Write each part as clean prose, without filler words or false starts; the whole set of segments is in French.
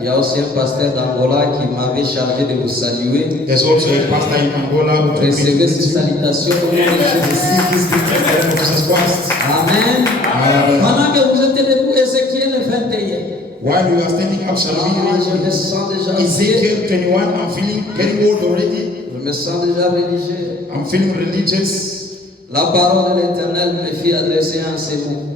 Il y a aussi un pasteur d'Angola qui m'avait chargé de vous saluer. There's also a pastor in Angola who told me Recevez cette salutation au nom de Jésus. receive this gift in the name of Jesus Christ. Amen. Pendant que vous êtes debout, Ézéchiel 21. While you are standing up, shall we Je me read sens déjà vieux. Ezekiel 21? I'm feeling getting old already. Je me sens déjà religieux. I'm feeling religious. La parole de l'Éternel me fit adresser en ces mots.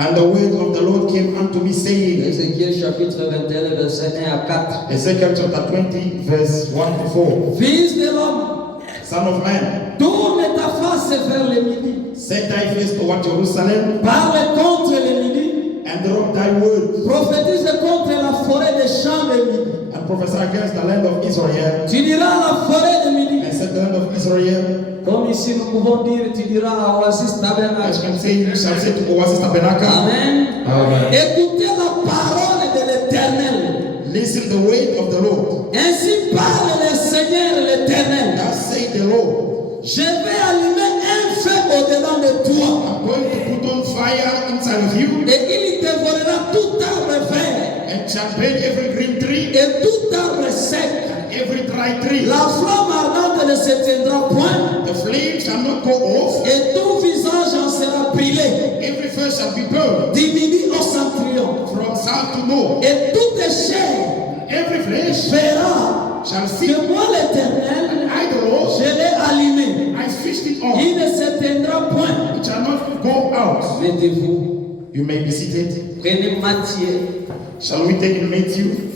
And the word of the Lord came unto me saying, Ézéchiel chapitre 21, verset 1 à 4. Ezekiel chapter 20, verse 1 to 4. Fils de l'homme, Son of man, tourne ta face vers le midi. set thy face toward Jerusalem, Parle contre le midi. and drop thy word, Prophétise contre la forêt des champs de midi. and prophesy against the land of Israel, Tu diras à la forêt de midi. and set the land of Israel. Comme ici nous pouvons dire, tu diras à Oasis As Tabernacle. you can say, you shall say to Oasis Tabernacle, Amen. Amen. Écoutez la parole de l'Éternel. Listen the word of the Lord. Ainsi parle le Seigneur l'Éternel. Thus say the Lord, Je vais allumer un feu au-dedans de toi. I'm going to put on fire inside of you, Et il dévorera tout arbre vert and shall burn every green tree, et tout arbre sec. every dry tree. La flamme ardente ne s'éteindra point The flame shall not go off, et tout visage en sera brûlé. every flesh shall be burned, Du midi au centurion. from south to north. Et toute chair Every flesh verra shall see, que moi l'Éternel, I the Lord, je l'ai allumé. I fished it on. Il ne s'éteindra point. It shall not go out. Mettez-vous. You may be seated. Prenez Matthieu. Shall we take in Matthew?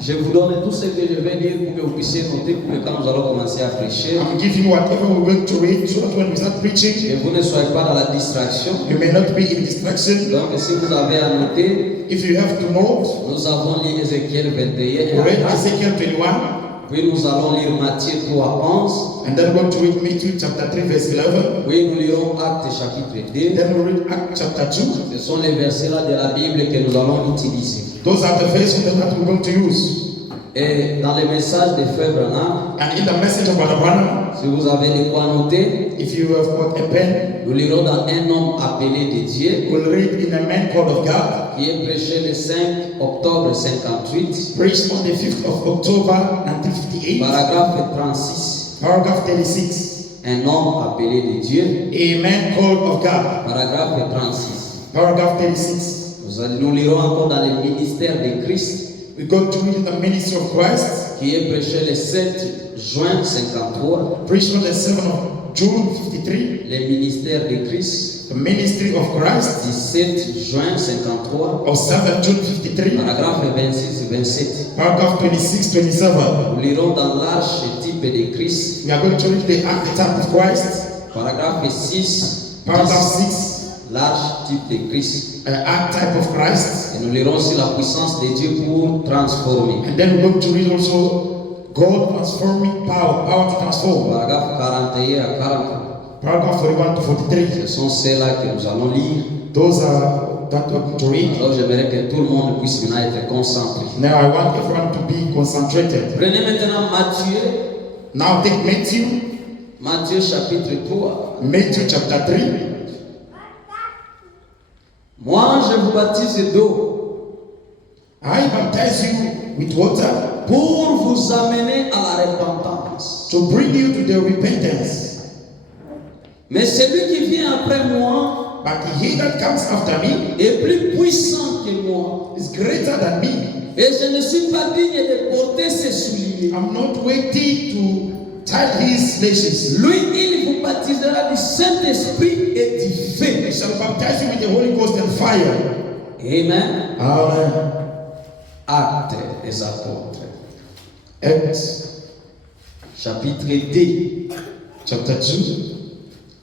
Je vous donne tout ce que je vais lire pour que vous puissiez noter pour que quand nous allons commencer à prêcher, I'm giving whatever we're going to read so that when we start preaching, que vous ne soyez pas dans la distraction. you may not be in distraction. Donc si vous avez à noter, If you have to note, nous avons lu Ézéchiel 21. we read Ezekiel 21, Puis nous allons lire Matthieu 3, 11. and then we're going to read Matthew chapter 3, verse 11. Puis nous lirons Actes chapitre 2. Then we'll read Acts chapter 2. Ce sont les versets là de la Bible que nous allons utiliser. Those are the verses that we're going to use. Et dans le message de Frère Branham, And in the message of Brother Branham, si vous avez de quoi noter, if you have got a pen, nous lirons dans un homme appelé de Dieu, we'll read in a man called of God, qui est prêché le 5 octobre 58, preached on the 5th of October 1958, paragraphe 36. paragraph 36. Un homme appelé de Dieu, A man called of God, paragraphe 36. paragraph 36. Nous lirons encore dans le ministère de Christ, We go to read the ministry of Christ, qui est prêché le 7 juin 53, preached on the 7th of June 53, le ministère de Christ, the ministry of Christ, 17 juin 53, of 7th June 53, paragraphe 26-27. paragraph 26, 27. Nous lirons dans l'archétype de Christ, We are going to read the archetype of Christ, paragraphe 6, paragraph 6, l'archétype de Christ. archetype of Christ. Et nous lirons aussi la puissance de Dieu pour transformer. And then we're going to read also God transforming power, power to transform. Paragraphe 41 à 40. Paragraph 41 to 43. Ce sont ceux-là que nous allons lire. Those are that we're going to read. Alors j'aimerais que tout le monde puisse maintenant être concentré. Now I want everyone to be concentrated. Prenez maintenant Matthieu, Now take Matthew, Matthieu chapitre 3. Matthew chapter 3. Moi je vous baptise d'eau I baptize you with water pour vous amener à la repentance. to bring you to the repentance. Mais celui qui vient après moi But he that comes after me est plus puissant que moi. is greater than me. Et je ne suis pas digne de porter ses souliers. I'm not worthy to tie his laces. Lui, il vous baptisera du Saint-Esprit et du He feu. shall baptize you with the Holy Ghost and fire. Amen. Amen. Actes des apôtres, Acts chapitre 2. chapter 2.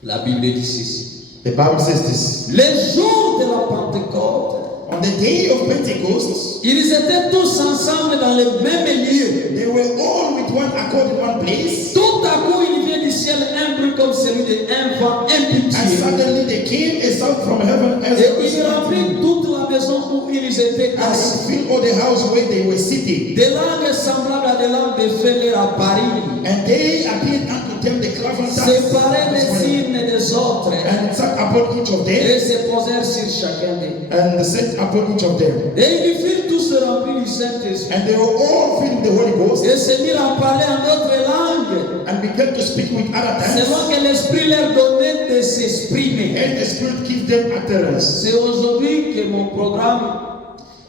La Bible dit ceci. The Bible says this. Les jours de la Pentecôte, On the day of Pentecost, ils étaient tous ensemble dans le même lieu. they were all with one accord in one place. Tout à coup, il vient du ciel un bruit comme celui d'un vent And impétueux. suddenly there came a sound from heaven as Et a il remplit toute la maison où ils étaient And assis. he filled all the house where they were sitting. Des langues semblables à des langues de feu leur apparurent, And they appeared unto them the cloven séparés les unes des autres, and sat upon each of them, et se posèrent sur chacun d'eux. and sat upon each of them. Et ils furent tous remplis du Saint-Esprit, And they were all filled with the Holy Ghost et se mirent à parler en d'autres langues, and began to speak with other selon tongues, que l'Esprit leur donnait de s'exprimer. and the Spirit gave them utterance. C'est aujourd'hui que mon programme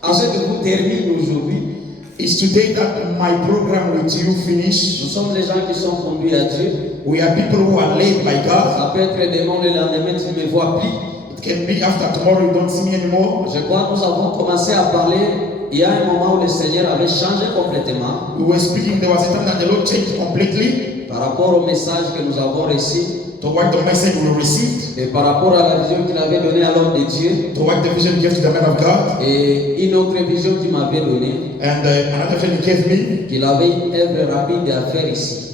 avec vous termine aujourd'hui. It's today that my program with you finish. Nous sommes les gens qui sont conduits à Dieu. We are people who are led by God. Ça peut être demain le lendemain, tu ne me vois plus. It can be after tomorrow you don't see me anymore. Je crois que nous avons commencé à parler. Il y a un moment où le Seigneur avait changé complètement We were speaking, there was a time that the Lord changed completely par rapport au message que nous avons reçu toward the message we received, et par rapport à la vision qu'il avait donnée à l'homme de Dieu toward the vision he gave to the man of God, et une autre vision qu'il m'avait donnée, and another vision he gave me, qu'il avait une œuvre rapide à faire ici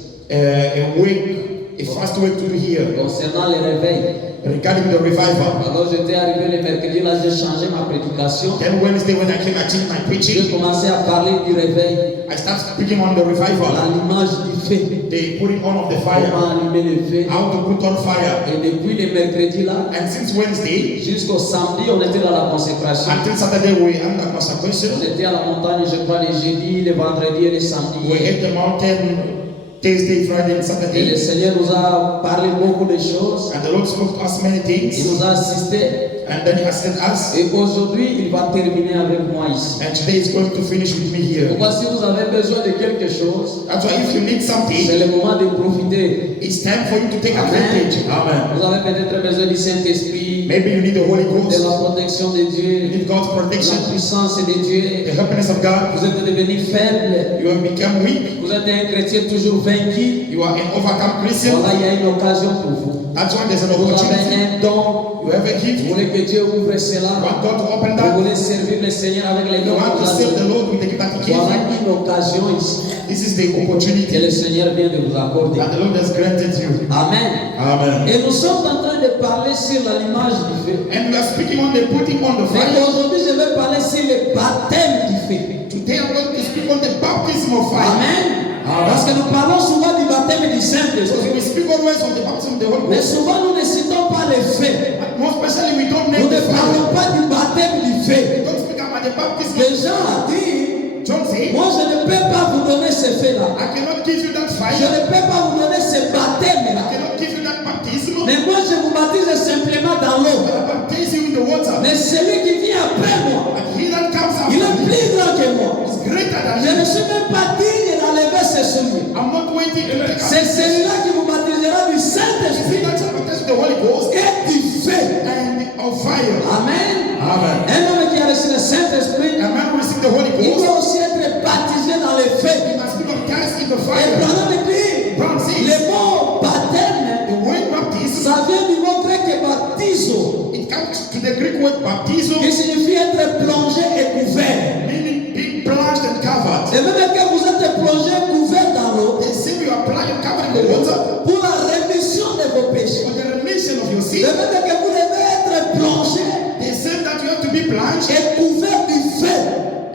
a fast way to do here concernant le réveil. regarding the revival. Alors j'étais arrivé le mercredi, là j'ai changé ma prédication. Then Wednesday when I came, I changed my J'ai preaching. commencé à parler du réveil, I started speaking on the à revival, l'image du feu, the putting on of the fire, comment allumer le feu. how to put on fire. Et depuis le mercredi là, And since Wednesday jusqu'au samedi, on était dans la consécration. until Saturday, we under consecration. On était à la montagne, je crois, les jeudis, les vendredis et les samedis. We hit the mountain Thursday, Friday, and Et le Saturday. Seigneur nous a parlé beaucoup de choses. And the Lord spoke to us many Il things. nous a assistés. And then He assisted us. Et aujourd'hui, il va terminer avec moi ici. And today He's going to finish with me here. Pourquoi si vous avez besoin de quelque chose, That's why if you need c'est something, le moment de profiter. it's time for you to take Amen. advantage. Amen. Vous avez peut-être besoin du Saint-Esprit, Maybe you need the Holy de Ghost. la protection de You Dieu, need God's de protection, la puissance de Dieu. the happiness of God. Vous êtes devenu faible. You have become weak. Vous êtes un chrétien toujours vaincu. You are an overcome Christian. Voilà, il y a une occasion pour vous. That's why there's an Vous avez opportunity. un don. You have a Vous gift. You voulez que Dieu ouvre cela. want God to open Vous that. voulez servir le Seigneur avec les You dons want que to vous serve the avez. Lord with the gift that He gave Voilà you. une occasion ici This is the que opportunity le Seigneur vient de vous accorder. that the Lord has granted you. Amen. Amen. Et nous sommes en train de parler sur l'image du feu. And we are speaking on the putting on the Mais fire. aujourd'hui, je vais parler sur le baptême du feu. Today I'm going to speak on the baptism of fire. Amen. Parce que nous parlons souvent du baptême du So Saint-Esprit. we speak always on the baptism of the Holy Mais Ghost. souvent, nous ne citons pas le feu. But more especially we don't Nous name ne the parlons fire. pas du baptême du We feu. don't speak about the baptism. Les gens ont dit, John said, moi je ne peux pas vous donner ce feu-là. I cannot give you that Je fire. ne peux pas vous donner ce I baptême-là. cannot give you that baptism. Mais moi je vous baptise simplement dans l'eau. But I baptize you in the water. Mais celui qui vient après moi, And he that comes il est after me plus grand que moi. is greater than Je ne me. suis même pas digne d'enlever ses souliers. I'm not waiting to take C'est celui-là qui vous baptisera du Is he Saint-Esprit that shall baptize with the Holy Ghost et du feu. and of fire? Amen. Amen. Un homme qui a reçu le Saint-Esprit, A man who received the Holy il Ghost, doit aussi être baptisé dans le feu. he must be baptized in the Et fire. Branham dit, Brown says, le mot baptême, the word baptism, ça vient du mot grec baptizo, it comes to the Greek word baptizo, qui signifie être plongé et couvert. meaning being plunged and covered. Et même que vous êtes plongé et couvert dans l'eau, They say you are plunged and covered in the water pour la rémission de vos péchés. for the remission of your Et sin. même que vous devez être plongé They say that you have to be plunged et couvert du feu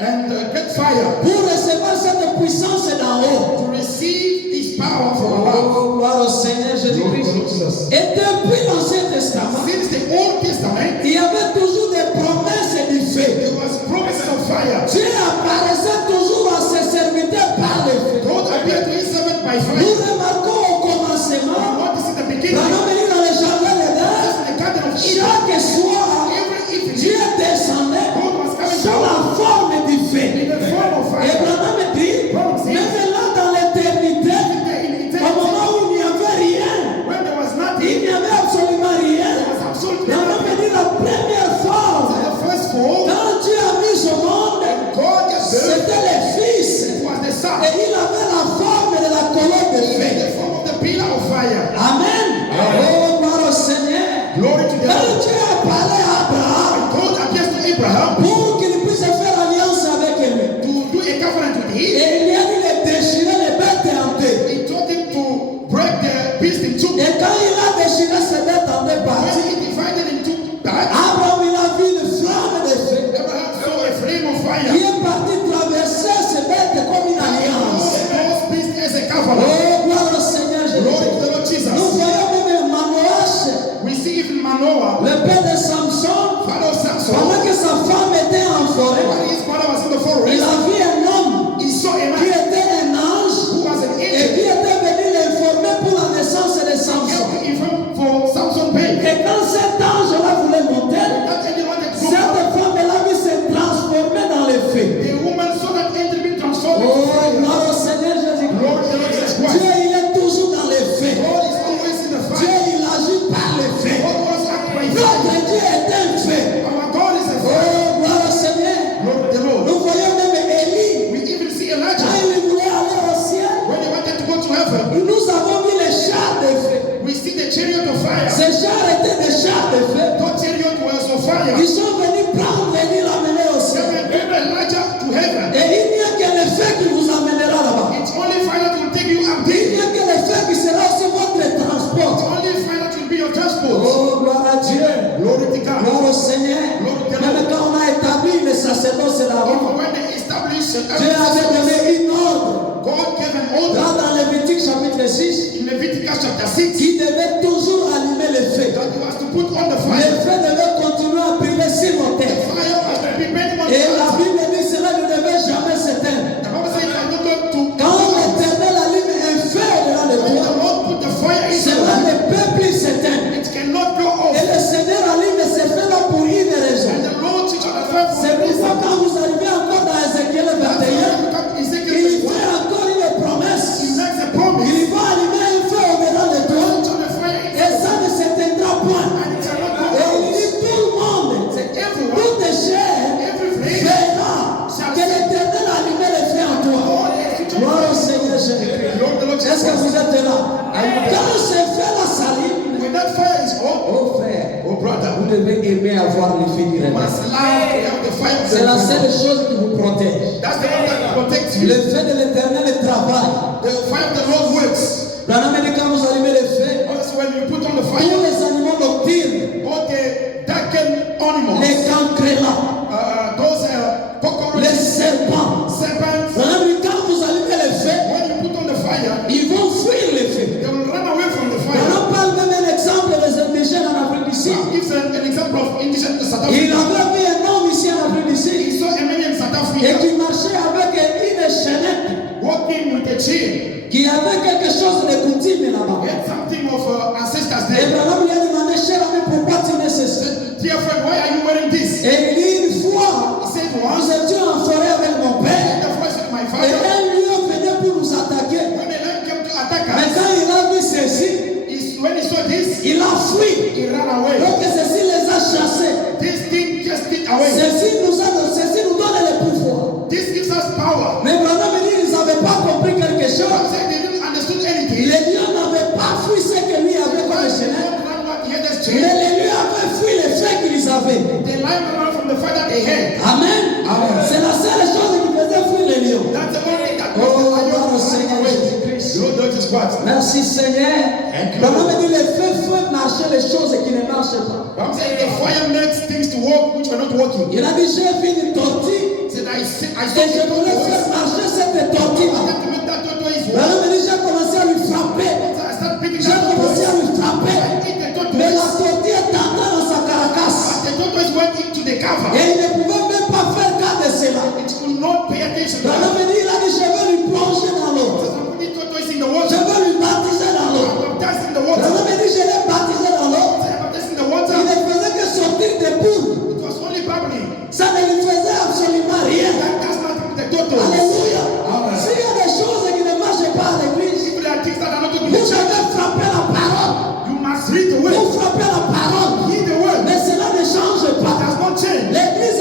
and get fire pour recevoir cette puissance d'en haut. to receive this power from above. Oh, gloire au Seigneur Jésus-Christ. Et depuis l'Ancien Testament, Since the Old Testament, il y avait toujours des promesses du feu. there was promises of fire. Dieu apparaissait toujours à ses serviteurs par le feu. God appeared to his servant by Nous fire. remarquons au commencement, What is in the beginning? Branham dit dans le jardin d'Éden, Just in the garden of Eden, chaque soir, every evening, Dieu descendait God was coming sous down la forme du in feu. the form of Et fire. Branham dit, même là dans l'éternité, In au moment où il n'y avait rien, when there was il nothing, n'y avait absolument rien. there was absolutely Branham nothing. dit, la fire. qui est parti traverser ce bête comme une alliance. Those beasts as a covenant. Oh, gloire au Seigneur Glory Jésus. to the Lord Jesus. Nous voyons même Manoach, We see even Manoah, le père de Samson, father of Samson, pendant que sa femme était en forêt, when his father was in the il forest, a vu un homme he saw a qui man était un ange who was an et angel. qui était venu l'informer pour la naissance de Samson. For Samson pain. Et quand cet ange-là voulait monter, That angel wanted to go cette up. femme elle a vu se transformer dans les feux. The woman saw that angel being transformed into Oh, fire. gloire au Seigneur Lord, Jésus-Christ. the Lord Jesus Dieu, Christ. il est toujours dans les feux. God is always in the Dieu, fire. il agit par les feux. God was act by Notre fire. Dieu est un feu. Our God is a fire. Oh, gloire au Seigneur. Lord, the Lord. Nous voyons même Élie. We even see Quand Elijah il voulait aller au ciel, when he wanted to go to heaven. nous avons vu les chars de feu. We see the chariot of fire. Ces chars étaient des chars de feu. That chariot was of fire. Ils sont venus prendre Élie, l'amener au They ciel. will bring Elijah to heaven. Et il n'y a que le feu qui vous amènera là-bas. It's only fire that will take you up Il there. n'y a que le feu qui sera aussi votre It's transport. only fire that will be your transport. Oh, gloire à Dieu. Glory to God. Gloire au Seigneur. Même quand on a établi le sacerdoce là-bas, Even when they established Dieu avait donné une ordre God gave an order dans Lévitique chapitre 6 in Leviticus chapter 6 qui devait toujours allumer le feu. that he was to put on the Le fire. feu devait continuer à brûler sur nos The têtes. fire was to be burning on the Et la altar. Bible dit cela ne devait jamais s'éteindre. The Bible says it was not going to Quand l'Éternel allume un feu au-delà de when toi, the Lord put the fire in cela the ne peut plus s'éteindre. it cannot go off. Et le Seigneur allume ce feu là pour une raison. And the Lord teaches the fire for C'est a reason. pourquoi quand vous arrivez encore dans Ézéchiel That's why 21, when you come to Ezekiel il 21, fait encore une promesse. he makes a promise. Il va allumer un feu au-delà de toi Turn the fire et into ça ne s'éteindra point. and it shall not go Et il out. dit tout le monde, Say everyone, toute chair every flesh verra que l'Éternel a allumé le feu en toi. Gloire au Seigneur Jésus-Christ. Lord, the Lord Est-ce que vous êtes là? Quand ce feu-là s'allume, when that fire is on, oh frère, oh brother, vous devez aimer avoir le feu qui you réveille. must love to have the fire of C'est la the seule chose qui vous protège. That's the one that protects you. Le feu de l'Éternel travaille. The fire of the Lord works. Branham dit quand vous allumez le feu, Also, when you put on the tous fire, les animaux nocturnes, all the darkened animals, les cancrelats, those les cockroaches, serpents. serpents, Branham dit quand vous allumez le feu, when you put on the fire, ils vont fuir le feu. they will run away from the fire. Branham parle même un exemple des indigènes en Afrique du Sud. He gives an example of indigent South Il Africa. avait vu un homme ici en Afrique du Sud He saw a man in South et Africa qui marchait avec une chaînette walking with a chain. qui avait quelque chose de coutume là-bas. He had something of ancestors Et there. Branham lui a demandé, cher ami, pourquoi tu mets ceci? Dear friend, why are you wearing this? Et il dit une fois, He said nous once, étions en forêt avec mon père the voice of my et father, un lion venait pour nous attaquer. when the lion came to attack Mais us, quand il a vu ceci, when he saw this, il a fui. he ran away. Donc ceci les a chassés. This thing just did away. Ceci nous donne le pouvoir. This gives us power. Mais Branham dit ils n'avaient pas compris quelque Some chose. say they didn't understand anything. Les lions n'avaient pas fui ce que lui avait comme chaînette. The Mais les lions avaient fui les faits qu'ils avaient. lion ran from the fire that they had. Amen. C'est la seule chose qui faisait fuir les lions. That's the only thing that Oh, was the lion gloire au ran Seigneur away. Jésus-Christ. Lord, that is what. Merci Seigneur. Thank you. Branham dit le feu fait marcher les choses qui ne marchent pas. I'm saying the fire makes things to work which were not working. Il a dit j'ai vu une tortue He said, I et saw je voulais faire marcher cette tortue. I had to make that tortoise work. Branham dit j'ai commencé à lui frapper. So I started picking J'ai that commencé tortoise. à lui frapper. I hit the Mais la tortoise. tortue est entrée dans sa caracasse. The tortoise went into the cover. Et il ne pouvait même pas faire cas de cela. It could not pay attention to Branham that. dit il a dit je vais lui plonger dans l'eau. So I'm putting tortoise in the Je water. vais lui baptiser dans l'eau. I'm baptized in the water. Branham dit je l'ai baptisé dans l'eau. I'm baptized in the Il water. ne faisait que sortir des poules. It was only bubbling. Ça ne lui faisait absolument rien. That does not with the tortoise. Alléluia. Amen. S'il y a des choses qui ne marchent pas à l'église, If there are things that are not good, vous devez frapper la parole. you must read the word. Vous frappez la parole. Read the word. Mais cela ne change It pas. does not change. L'église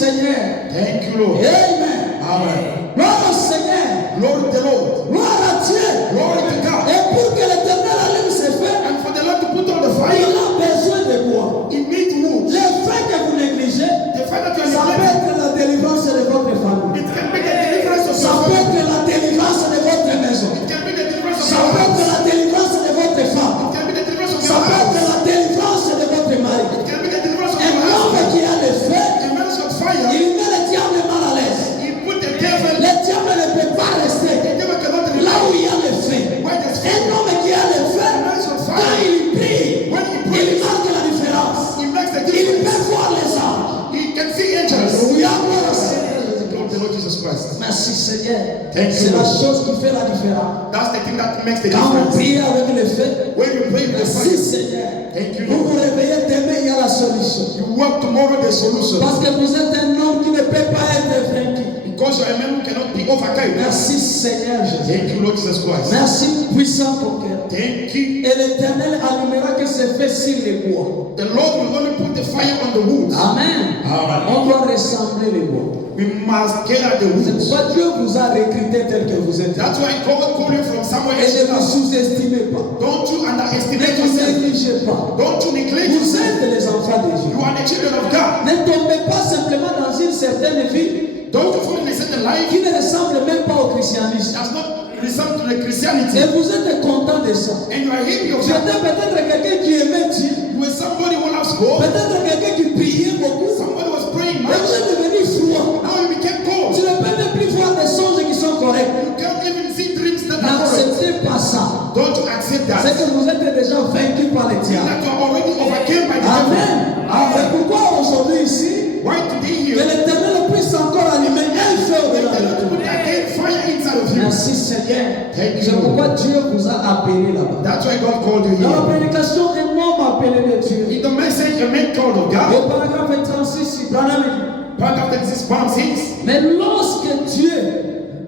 Seigneur. Thank you, Lord. Amen. Amen. Gloire au Seigneur. Glory to the Lord. Gloire à Dieu. Glory to God. Et pour que l'éternel allume ses feux, And for the Lord to put on the fire, il a besoin de quoi? it needs wood. Les faits que vous négligez, The fact that you ça are peut neglecting, être la délivrance de votre famille. it can be the deliverance of Ça your peut family. être la délivrance de votre maison. It can be the deliverance of Ça your peut être house. la délivrance de votre femme. It can be the deliverance of Ça your peut être house. la délivrance de votre mari. It can be the deliverance of Un your homme husband. qui a le feu, A man of fire, il met le diable mal à l'aise. he put the devil. Le diable ne peut pas rester The devil cannot là deliver. où il y a le feu. Why does Un homme qui a le feu, a man of quand fire, il prie, when he il prays, marque la différence. he makes the Il peut difference. voir les anges. He can see angels. Alléluia, gloire au Seigneur. Lord, the Lord Jesus Christ. Merci Seigneur. Thank you, C'est la Lord. chose qui fait la différence. That's the thing that makes the Quand on difference. prie avec le feu, When you pray with the merci fire, Seigneur. thank you, Vous Lord. vous réveillez demain, il y a la solution. You work tomorrow the solution. Parce que vous êtes un homme qui ne peut pas être vaincu. Because you are a man who cannot be overcome. Merci Seigneur Jésus. Thank you, Lord Jesus Christ. Merci puissant pour cœur. Thank you. Et l'Éternel allumera que c'est fait sur les bois. The Lord will only put the fire on the wood. Amen. Amen. On doit ressembler les bois. We must get at the C'est wood. pourquoi Dieu vous a recruté tel que vous êtes. That's why God called you from somewhere Et ne vous else. sous-estimez pas. Don't you Ne underestimate vous yourself. négligez pas. Don't you neglect Vous yourself. êtes les enfants de Dieu. You are the children of God. Ne tombez pas simplement dans une certaine vie Don't you fall in a certain life qui ne ressemble même pas au christianisme. does not resemble to the Christianity. Et vous êtes content de ça. And you are happy of Tu that. étais peut-être quelqu'un qui aimait Dieu. You were somebody who loves God. Peut-être quelqu'un qui priait beaucoup. Somebody was praying Mais vous much. êtes devenu froid. Now you became Tu cold. ne peux même plus voir des songes qui sont corrects. You can't even see dreams that are correct. N'acceptez pas ça. Don't you accept C'est that. que vous êtes déjà vaincu par les diables. That you are already overcome by the devil. Amen. C'est pourquoi aujourd'hui ici, Why today que here? l'Éternel puisse encore allumer un feu au-delà The de Lord toi. put again fire inside of you. Merci Seigneur. Thank you. C'est pourquoi Dieu vous a appelé là-bas. That's why God called you Dans la here. prédication, un homme appelé de Dieu. In the message, a man called of God. Au paragraphe 36, Branham dit, Paragraph 36, Psalm 6. mais lorsque Dieu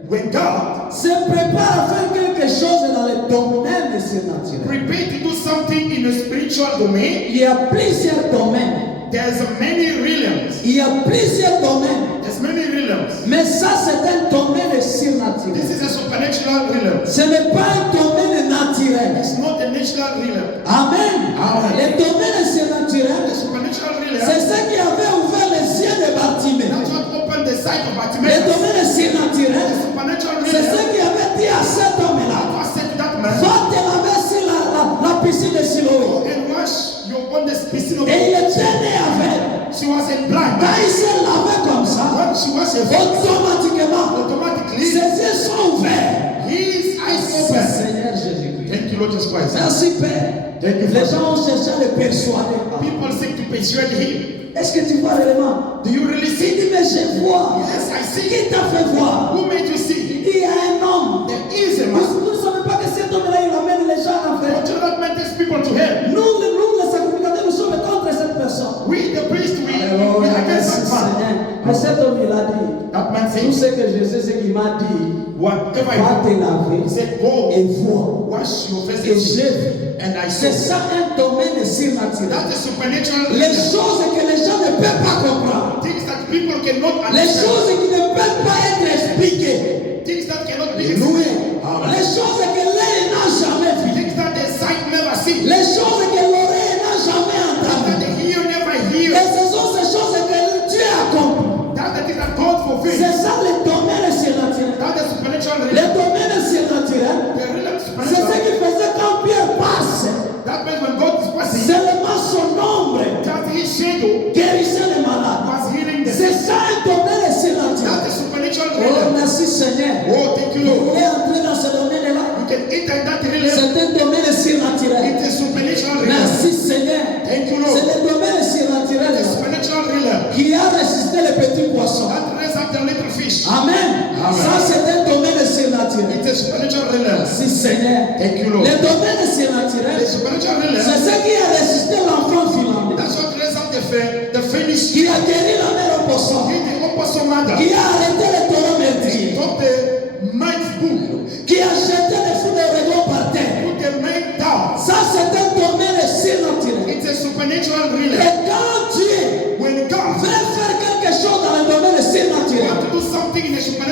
When God se prépare à faire quelque chose dans le domaine surnaturel, prepared to do something in a spiritual domain, il y a plusieurs domaines. there's many realms. Il y a plusieurs domaines. There's many realms. Mais ça, c'est un domaine surnaturel. This is a supernatural realm. Ce n'est pas un domaine naturel. It's not a natural realm. Amen. Amen. Le domaine The surnaturel, supernatural c'est realm. ce qui avait ouvert les yeux de Bartimée. That's what opened the sight of Le Bartimaeus. domaine The surnaturel, supernatural c'est ce realm. qui avait dit à cet homme-là, God said to that man, va te laver sur la piscine de Siloé. and wash your on the piscine of Et il était né avec. She was a blind. Quand il s'est lavé comme ça, When she was a blind, automatiquement, automatically ses yeux sont ouverts. his eyes opened. Seigneur Jésus-Christ. Thank you, Lord Jesus Christ. Merci Père. Thank you, Les Father. gens ont cherché à le persuader. People seek to persuade him. Est-ce que tu vois réellement? Do you really Il see? dit, mais je vois. Yes, I see. Qui t'a fait voir? Who made you see? Il dit, il y a un homme. There is a Vous man. vous ne savez pas que cet homme-là, il amène les gens en But fait. you know that man takes people to hell. Nous, les sacrificateurs, nous sommes contre cette personne. We, the priest, we Alléluia, are merci against that man. Seigneur. Mais cet homme, il a dit, That man tout says, ce que je sais, c'est qu'il m'a dit, whatever va I te do, laver he said, go et vois. wash your face Et j'ai vu. and I C'est saw. ça un domaine surnaturel. That's a supernatural Les realm. choses que les gens ne peuvent pas comprendre. Things that people cannot Les understand. choses qui ne peuvent pas être expliquées. Things that cannot be Loué. explained. Amen. Les choses que l'œil n'a jamais vues. Things that the sight never see. Les choses que l'oreille n'a jamais That entendues. the ear never Et hear. ce sont ces choses que Dieu accomplit. That's the thing that God fulfills. C'est ça le domaine surnaturel. That's the supernatural Le realm. domaine surnaturel, The realm c'est ce supernatural. qui faisait quand Pierre passe. That means when God is passing, Seulement son ombre that his shadow guérissait les malades. was healing them. C'est ça un domaine surnaturel. That's the supernatural Oh, realm. merci Seigneur. Oh, thank you, Vous Lord. voulez entrer dans ce domaine-là? You can enter in that realm. C'est un domaine surnaturel. It's a supernatural realm. Merci Seigneur. Thank you, C'est Lord. le domaine surnaturel The supernatural realm. qui a résisté les petits poissons. That raised up the little fish. Amen. Amen. Ça, c'est un domaine surnaturel. It's a supernatural realm. Merci Seigneur. Thank you, Lord. Le domaine The surnaturel, supernatural c'est realm. ce qui a résisté l'enfant finlandais, That's what raised up the finished. qui a guéri la mère au poisson, He the opposite matter. qui a arrêté les taureaux meurtriers, Took the ninth book. qui a jeté les fous de rayon par terre. Put the man down. Ça, c'est un domaine surnaturel. It's a supernatural Et realm. quand Dieu When God veut faire quelque chose dans le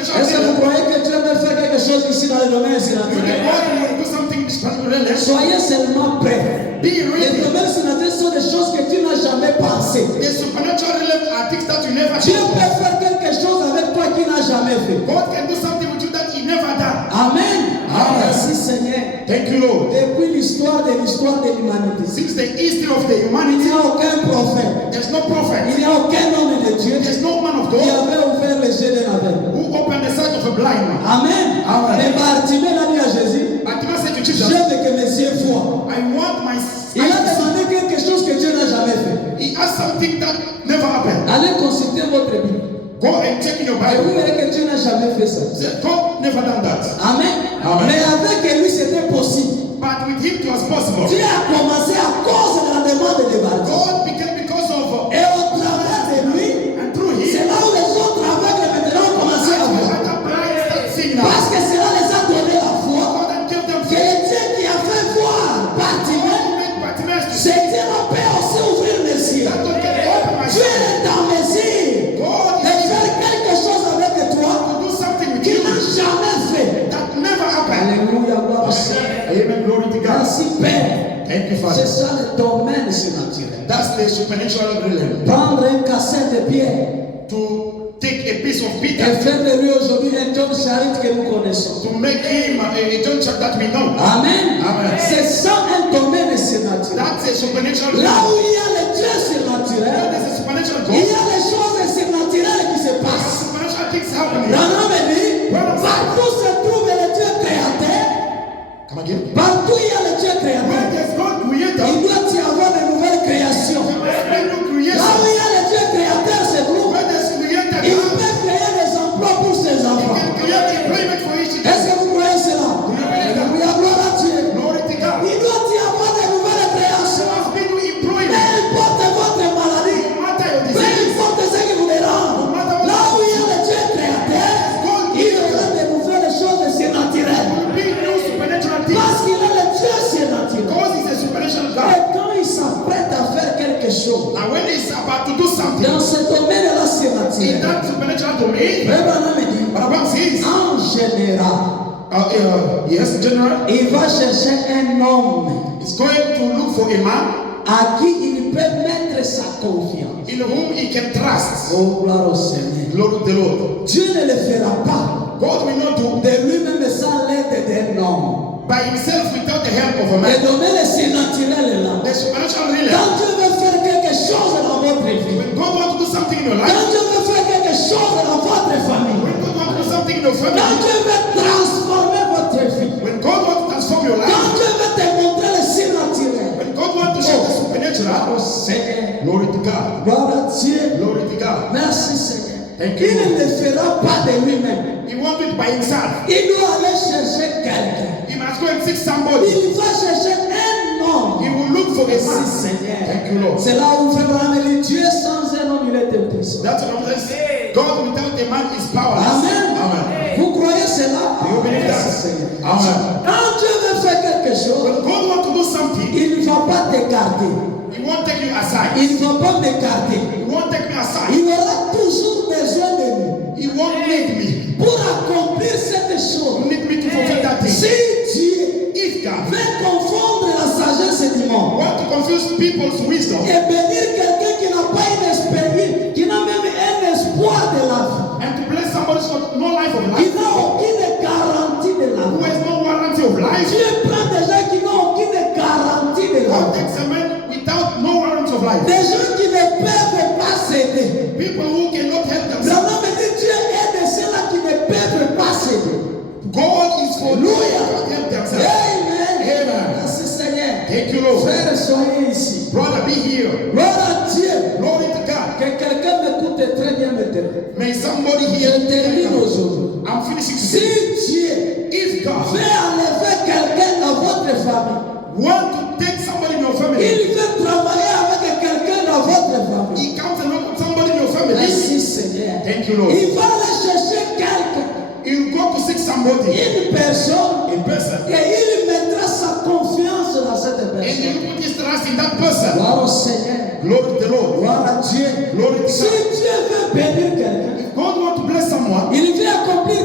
supernatural Est-ce que vous realm. croyez que Dieu veut faire quelque chose ici dans le domaine You think sénatorial? God will do something in the spiritual realm? Soyez seulement prêts. Be Les ready. domaines sénatoriaux sont des choses que tu n'as jamais pensé. The supernatural realm are things that you never Dieu thought peut of. faire quelque chose avec toi qu'il n'a jamais fait. God can do something with you that He never done. Amen. Amen. Merci Seigneur. Thank you, Lord. Depuis l'histoire de l'humanité, Since the history of the il humanity, n'y a aucun prophète, there's no prophet, il n'y a aucun homme de Dieu there's no man of qui God avait ouvert les yeux d'un aveugle. who opened the sight of a blind man. Amen. Amen. Mais Bartimée a dit à Jésus, Bartimaeus said to je Jesus, veux que mes yeux voient. I want my Il a eyes to see. demandé quelque chose que Dieu n'a jamais fait. He asked something that never happened. Allez consulter votre Bible. Go and check in your Et vous Bible. verrez que Dieu n'a jamais fait ça. He said, God never done that. Amen. Amen. Mais avec lui, c'était possible. But with him it was possible. Dieu a commencé à cause de la demande de Bartimée. God became because of Et au travers de lui, and through c'est him. là où les autres aveugles maintenant ont commencé à voir. Other blind start seeing now. Parce que cela les a donné la foi. God then gave them Que faith. Dieu qui a fait voir Bartimée, God made Bartimaeus to see. c'est Dieu qui peut aussi ouvrir les yeux. That God can open my Dieu eyes. est en mesure God de is faire quelque chose avec toi to do something with qu'il n'a you jamais fait. that never happened. Alléluia, gloire au Seigneur. Amen. Glory to God. Merci Père. Thank you, C'est Father. ça le domaine surnaturel. That's the supernatural realm. Prendre un cassette de pierre To take a piece of et Peter faire de lui aujourd'hui un John Charit que nous connaissons. to make him a John Church that we know. Amen. Amen. C'est ça un domaine surnaturel. That's a supernatural Là realm. où il y a le Dieu Where surnaturel, there's a supernatural il y God, a les choses surnaturelles qui se there's passent. supernatural things happening. Branham dit, partout se trouve le Dieu créateur, Come again. partout il y a le Dieu Where créateur. there's God creator, Il doit y avoir de nouvelles créations. there's a new Là où creation. il y a le Dieu créateur se trouve, Where there's created, il God, peut créer des emplois pour ses He enfants. can create employment for each Est-ce que vous croyez cela? Alléluia, gloire à Dieu. Glory to God. Il doit y avoir de nouvelles créations. Must be new Peu employment. importe votre maladie, No matter your peu disease, importe ce qui vous dérange, là où il y a le Dieu créateur, il y aura de nouvelles choses surnaturelles. be new supernatural things. Parce qu'il est le Dieu surnaturel. Because He's a supernatural God. Et quand il s'apprête à faire quelque chose Now when He's about to do something dans ce domaine-là in surnaturel, that supernatural domain, Frère Branham dit, Abraham says, en général, yes, in general, il va chercher un homme He's going to look for a man à qui il peut mettre sa confiance. in whom he can trust. Oh, gloire au Seigneur. Glory to the Lord. Dieu ne le fera pas God will not do de lui-même sans l'aide d'un homme. by himself without the help of a Le man. domaine surnaturel est là. The supernatural realm. Quand Dieu veut faire quelque chose dans votre vie, When God wants to do something in your quand life, Dieu veut faire quelque chose dans votre famille, when God wants to do something in your quand family, Dieu veut transformer votre vie, when God wants to transform your quand life, Dieu veut te montrer le surnaturel, when God wants to show the oh supernatural, Seigneur, glory to God. gloire à Dieu. Glory to God. Merci Seigneur. Thank you. Il ne le fera pas de lui-même. He wants it by himself. Il doit aller chercher quelqu'un. He must go and seek somebody. Il va chercher un homme. He will look for a Merci man. Seigneur. Thank you, Lord. C'est là où Frère Branham dit Dieu sans un homme, il est impuissant. That's what I'm saying. God without a man is powerless. Amen. Amen. Vous croyez cela? Do you believe Merci that? Seigneur. Amen. Quand Dieu veut faire quelque chose, When God wants to do something, il ne va pas t'écarter. He won't take you aside. Il ne va pas m'écarter. He won't take me aside. Il aura toujours besoin de nous He won't need me. pour accomplir cette He chose. need me to fulfill that Si thing. Dieu If God veut confondre la sagesse du monde want to confuse people's wisdom et bénir quelqu'un qui n'a pas une expérience, qui n'a même un espoir de la vie, and to bless somebody who's got no life of qui life, n'a aucune garantie de la who vie. has no warranty of life, Dieu prend des gens qui n'ont aucune garantie de la God vie. takes a man without no warranty of life. Des gens qui ne peuvent pas s'aider. People who cannot help themselves. Branham dit Dieu aide ceux-là qui ne peuvent pas s'aider. God is for those who Alléluia. cannot help themselves. Amen. Amen. Merci Seigneur. Thank you, Lord. Frère, soyez ici. Brother, be here. Gloire à Dieu. Glory to God. Que quelqu'un m'écoute très bien maintenant. May somebody Je here. termine aujourd'hui. I'm finishing Si today. Dieu If God veut enlever quelqu'un dans votre famille, want to take somebody in your family, il veut travailler avec quelqu'un dans votre famille. He comes and work with somebody in your family. Merci Seigneur. Thank you, Lord. Il va aller chercher quelqu'un, He'll go to seek somebody, une personne, a person, et il mettra sa confiance dans cette and personne. he'll put his trust in that person. Gloire au Seigneur. Glory to the Lord. Gloire à Dieu. Glory to Si God. Dieu veut bénir quelqu'un, If God want to bless someone, il veut accomplir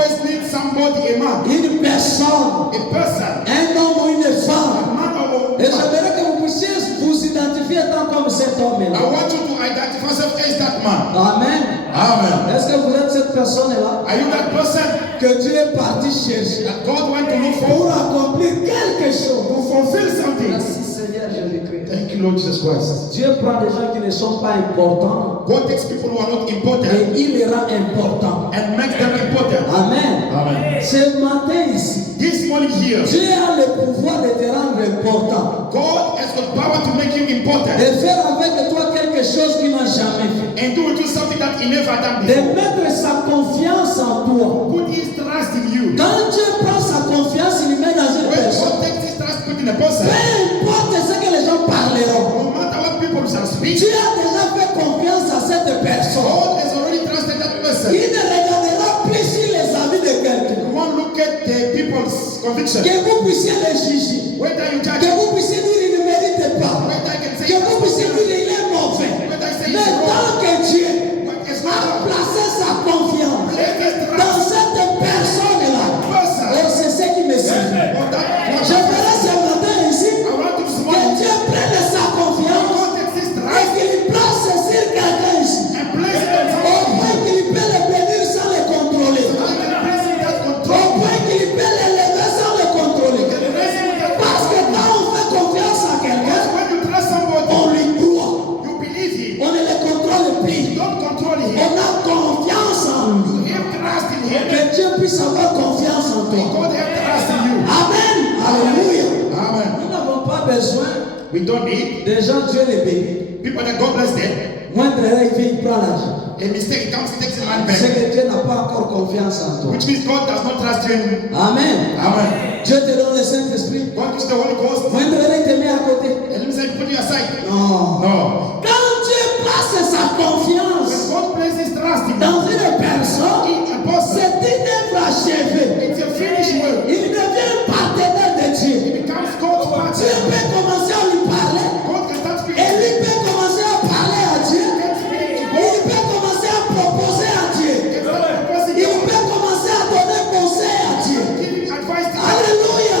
always need somebody, a man, une personne, a person, un homme ou une a femme. man or Et a woman. j'aimerais que vous puissiez vous identifier tant comme cet I homme-là. want you to identify yourself as that man. Amen. Amen. Est-ce que vous êtes cette personne-là Are you that person que Dieu est parti chercher that God went to look pour for accomplir quelque chose? to fulfill something? Merci Seigneur Jésus-Christ. Thank you, Lord Jesus Christ. Dieu prend des gens qui ne sont pas importants God takes people who are not important et il les rend importants. and makes them important. Amen. Amen. Ce matin ici, This morning here, Dieu a le pouvoir de te rendre important God has the power to make you important et faire avec toi quelque chose qu'il n'a jamais fait. and do with you something that he never done De before. mettre sa confiance en toi. Put his trust in you. Quand Dieu prend sa confiance, il met dans une When personne. God takes his trust, put in a person, Peu importe ce que les gens parleront, no matter what people shall speak, Dieu a déjà fait confiance à cette personne. God has already trusted that person. Il ne regardera plus sur les avis de quelqu'un. You won't look at the people's conviction. Que vous puissiez les juger. Whether you judge, Que vous puissiez dire il ne mérite pas. whether I can say Que vous puissiez dire il est mauvais. whether I say Mais it's wrong, tant que Dieu but it's a not placé sa confiance dans cette personne-là, oh, c'est ce qui me suffit. on that. Je ferai ce matin ici I want to this que morning, Dieu prenne sa confiance God takes his et trust qu'il place sur quelqu'un ici. and place it on Au somebody. point qu'il peut le bénir sans le contrôler. I can place it that Au control. point qu'il peut l'élever sans le contrôler. Place it that Parce que quand on fait confiance à quelqu'un, when you trust somebody, on lui croit. you believe him. On ne le contrôle plus. You don't control him. On a confiance en lui. You have trust in him. Que Dieu puisse avoir confiance en toi. God have trust in you. Amen. Alléluia. Amen. Nous n'avons pas besoin We don't need des gens, Dieu les bénit. people that God bless them. Moindre erreur, il vient, il prend l'argent. A mistake comes, takes a man C'est back. que Dieu n'a pas encore confiance en toi. Which means God does not trust you in. Amen. Amen. Dieu te donne le Saint-Esprit. God gives the Holy Ghost. Moindre erreur, il te met à côté. And let me say, put you aside. Non. No. Quand Dieu place sa When confiance God places trust in you, dans une personne, in a person, c'est une œuvre achevée. it's a finished work. Il devient partenaire de Dieu. It becomes God's Dieu partner. peut commencer à lui parler. God can start Et speaking. lui peut commencer à parler à Dieu. Can speak to Il God. peut commencer à proposer à Dieu. Can start proposing Il God. peut commencer à donner conseil à Dieu. Giving advice to God. Alléluia.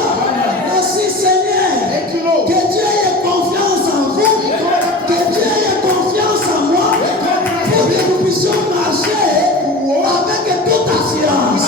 Merci Seigneur. Thank you, Lord. Que Dieu ait confiance en vous. Que Dieu ait confiance en moi. Pour que nous puissions marcher avec toute assurance.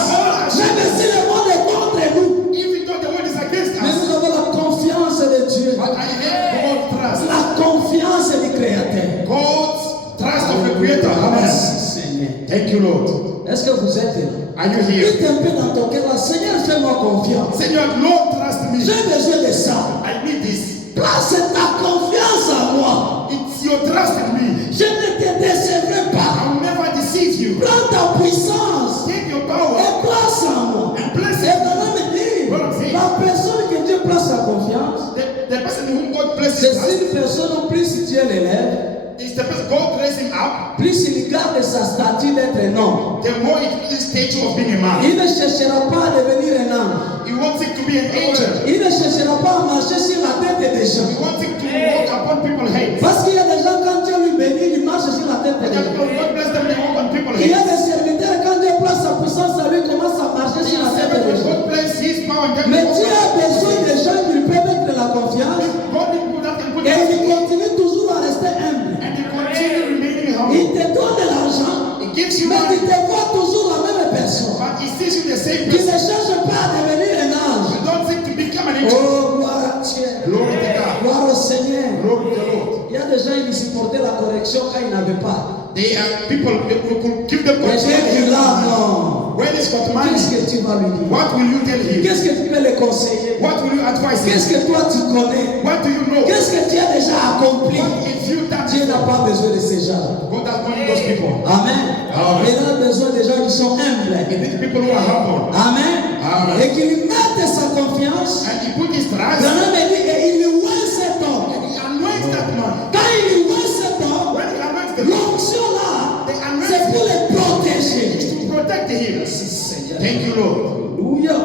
Même si le monde est contre nous. Even though the word is against Mais us, nous avons la confiance de Dieu. but I have God's trust. La confiance du Créateur. God's trust of the Creator. Amen. Merci Seigneur. Thank you, Lord. Est-ce que vous êtes là? Are you here? Dites un peu dans ton cœur, Seigneur, fais-moi confiance. Seigneur, Lord, trust me. J'ai besoin de ça. I need this. Place ta confiance en moi. It's your trust in me. Je ne te décevrai pas. I will never deceive you. Prends ta puissance Take your power et place en moi. and place Et it. maintenant me dire, la personne que Dieu place sa confiance, The person in whom God places c'est trust une personne, plus Dieu l'élève, is the person God raised him up. plus il garde sa statue d'être un homme. The more it is statue of being a man. Il ne cherchera pas à devenir un homme. He wants it to be an angel. Il ne cherchera pas à marcher sur la tête des gens. He wants it to walk upon people's heads. Parce qu'il y a des gens, quand Dieu lui bénit, il marche sur la tête When des gens. God bless them, they walk on people's Il y a heads. des serviteurs, quand Dieu place sa puissance à lui, il commence à marcher sur la tête des When gens. God bless his power and them, Mais they Dieu walk a besoin des gens qui lui peuvent mettre de la confiance. God need people that can put Et trust il in him. continue toujours à rester humble. And they continue remaining Il humble. te donne de l'argent, He gives you mais money, il te voit toujours la même personne. but he sees you the same Tu ne person. cherches pas à devenir un ange. You don't seek to become an angel. Oh, gloire à Dieu. Glory to God. Gloire au Seigneur. Glory to the Lord. Il y a des gens qui supportaient la correction quand ils n'avaient pas. They are people who could give them Mais Dieu dit là, non. When is got money? Qu'est-ce que tu vas lui dire? What will you tell him? Qu'est-ce que tu peux le conseiller? What will you advise Qu'est-ce him? que toi tu connais? What do you know? Qu'est-ce que tu as déjà accompli? What if you done? Dieu n'a pas besoin de ces gens. God does not need those people. Amen. Amen. Il a besoin des gens qui sont humbles. He needs people who are humble. Amen. Amen. Et qui lui mettent sa confiance. And he put his trust Vraiment, il dit, et il lui voit cet homme. and he anoints that man. Quand il lui voit cet homme, When he anoints the Lord, l'onction là, c'est pour les protéger. it's to protect him. Merci Seigneur. Thank you, Lord. Alléluia.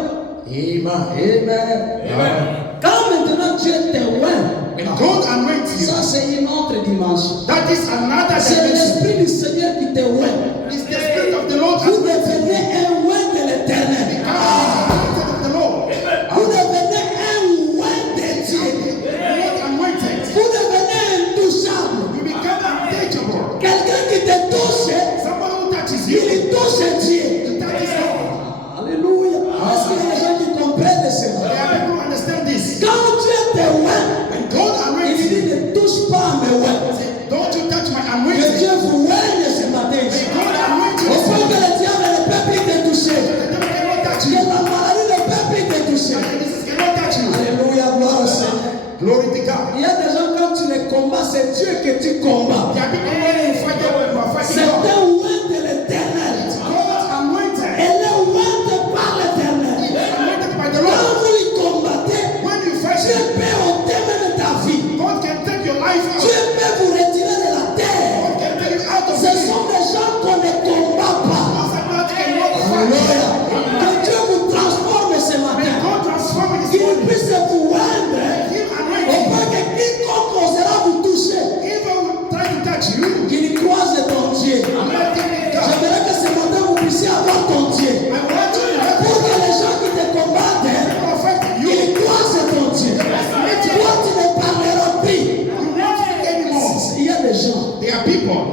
Amen. Amen. Quand maintenant Dieu te oint, When God anoints you, ça c'est une autre dimension. that is another C'est dimension. l'Esprit du Seigneur qui te oint. It's the Spirit of the Lord. Vous devenez un oint de l'Éternel. c'est Dieu que tu combats. There are people when you fight them, you are fighting C'est God. un oint de l'éternel. God anointed. Elle est ointe par l'éternel. He is anointed by the Quand Lord. vous lui combattez, When you fight Dieu him, peut ôter même ta vie. God can take your life out. Dieu peut vous retirer de la terre. God can take you out of Ce sin. sont des gens qu'on ne combat pas. Those are not cannot Alléluia. fight. Que Dieu vous transforme ce May matin. God transform in His Qu'il body. puisse vous rendre. Him Au anointing. point que quiconque osera vous toucher, If I will try to touch you, qu'il croise ton Dieu. let him be touched. J'aimerais que ce matin vous puissiez avoir ton Dieu. I want you to have Pour que les gens qui te combattent, perfect you. qu'ils croisent ton Dieu. Toi, tu ne parleras plus. You won't speak anymore. Il y a des gens, There are people.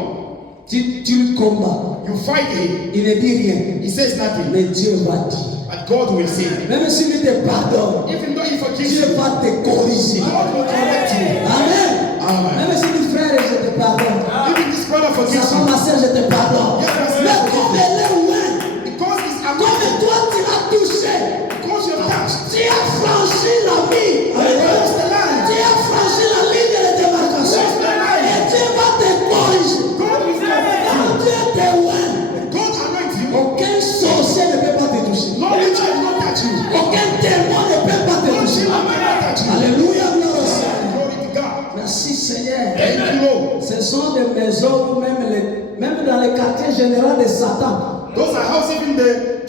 tu le combats. You fight him. Il ne dit rien. He says nothing. Mais Dieu va dire. But God will say. Même s'il te pardonne, Even though he forgives Dieu you, va te corriger. God will correct you. Amen. Amen. Même si tu frère, je te pardonne. Even this brother forgives Ça you. ma soeur, je te pardonne. Mais comme elle est loin, Because he's comme anointed. toi tu l'as touché, Because you're touched. tu as franchi la vie. Cross the line. Tu as franchi la ligne de démarcation. Et Dieu va te corriger. God will correct you. Quand Dieu te loin, God anoints you. aucun sorcier ne peut pas te toucher. No witch will not touch you. Aucun démon ne peut pas te No toucher. demon will not touch you. Alléluia, gloire au Seigneur. Glory to God. Merci Seigneur. Thank you, Lord. Ce sont des maisons où même dans les quartiers généraux de Satan, Those are houses in the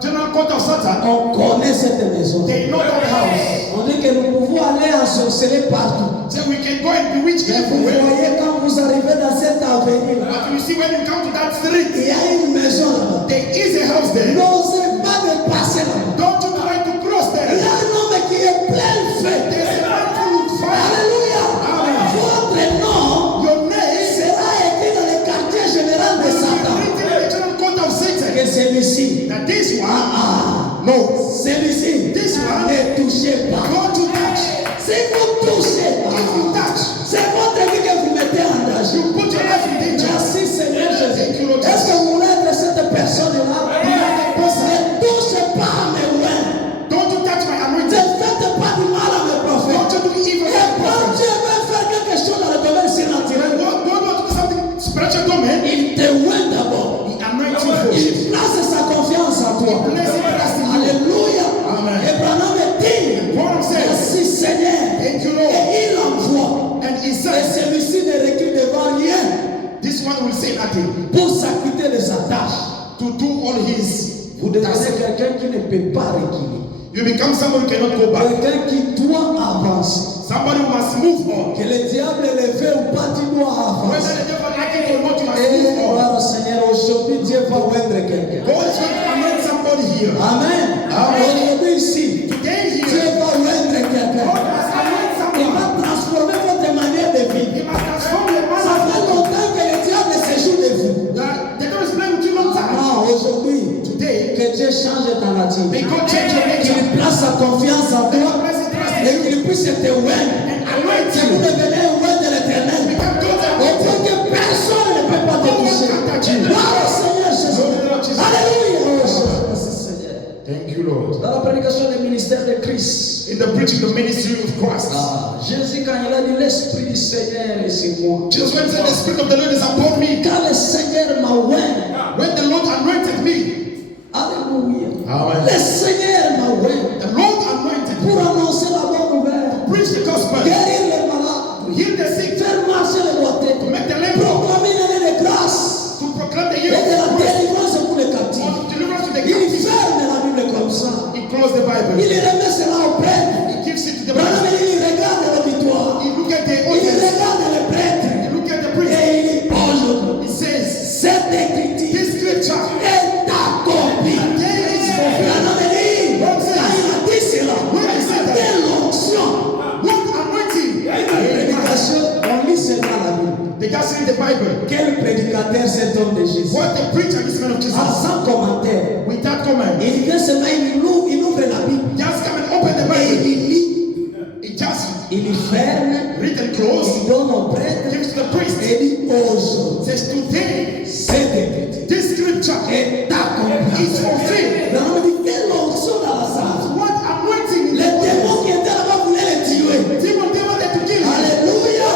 general court of Satan. on connaît cette maison. They know that house. On dit que nous pouvons aller ensorceler partout. So we can go and bewitch Mais vous everywhere. voyez quand vous arrivez dans cette avenue, But you see when you come to that street, il y a une maison là-bas. there is a house there. N'osez pas de passer là-bas. Don't you try to cross Il y there. a un homme qui est plein de feu. There's a man full of fire. Alléluia. Votre nom Your name sera écrit dans le quartier général de is Satan. written in the general court of Satan. Que celui-ci, That this one, no, celui-ci, This one, ne touchez pas. go to touch. Si vous touchez, If you touch, c'est votre vie que vous mettez en danger. you put your life in danger. Merci Seigneur Jésus. Thank you, Lord Est-ce que Jesus. vous voulez être cette personne-là? Ne touchez pas à mes mains. Don't you touch my Ne anointing. faites pas du mal à mes prophètes. Don't you do evil Et to my quand prophet. Dieu veut faire quelque chose dans le domaine surnaturel, God want to do something spiritual domain. il te oint d'abord. He anoints you first. Il place sa confiance en toi. Place his trust in you. Alléluia. Amen. Et Branham dit, Paul says, merci Seigneur. thank you, Lord. Et il envoie. And he Et says, celui-ci ne recule devant rien this one will say nothing. pour s'acquitter de sa tâche. To do all his Vous devenez tasks. quelqu'un qui ne peut pas reculer. You become someone who cannot go back. Quelqu'un qui doit avancer. Somebody who must move on. Que le diable est levé ou pas, tu dois Whether avancer. the devil like it or not, you must Et move on. gloire au Seigneur, aujourd'hui Dieu va oindre quelqu'un. God is going to anoint somebody here. Amen. Amen. Aujourd'hui ici, Today Dieu here, va oindre quelqu'un. God must anoint Il someone. va transformer votre manière de He vivre. must transform your Ça mind. fait longtemps que le diable séjourne de vous. The devil is playing with you long time. Non, aujourd'hui, Today, que Dieu change ta nature. may God change your nature. Qu'il place sa confiance en May toi God place his trust in et you. qu'il puisse te oindre. And anoint Que vous you. devenez oint de l'éternel. Become total. Au point que personne ne peut pas te toucher. Gloire au Seigneur Jésus. Alléluia. Merci Seigneur. Thank you, Lord. Dans la prédication du ministère de Christ, In the preaching the ministry of Christ. Jésus, quand il a dit l'Esprit du Seigneur est sur moi, Jesus when he said the Spirit of the Lord is upon me. quand le Seigneur m'a oint, When the Lord anointed me. alléluia, Amen. le Seigneur m'a oint The Lord anointed me pour annoncer la bonne nouvelle, to preach the gospel, guérir les malades, to heal the sick, faire marcher les boiteux, to make the lame walk, proclamer une année de grâce to proclaim the et year de la of grace, délivrance pour les captifs. or to deliverance to the Il captives. ferme la Bible comme ça. He closed the Bible. Il remet cela au prêtre. He gives it to the Branham, pastor. il regarde l'auditoire. He look at the Il audience. regarde le prêtre. He look at the priest. Et il pose. He says, Cette écriture this scripture est accomplie. there is fulfilled. Branham dit, quand il a dit cela, quelle onction. What anointing? Prédication, on lit seulement la Bible. They just read the Bible. Quel prédicateur cet homme de Jésus. What the preacher, this man of Jesus, Sans commentaire. without comment, Il vient seulement, il ouvre la Bible. just come and open the Et Bible. il lit. He just Il ferme. read and close, Il donne au prêtre. gives to the priest. Et dit, aujourd'hui, Says today, cette écriture this scripture est accomplie. is fulfilled. Branham dit, quelle onction dans la salle. What anointing? Les démons qui étaient là-bas voulaient les tuer. Demon, they wanted to kill him. Alléluia.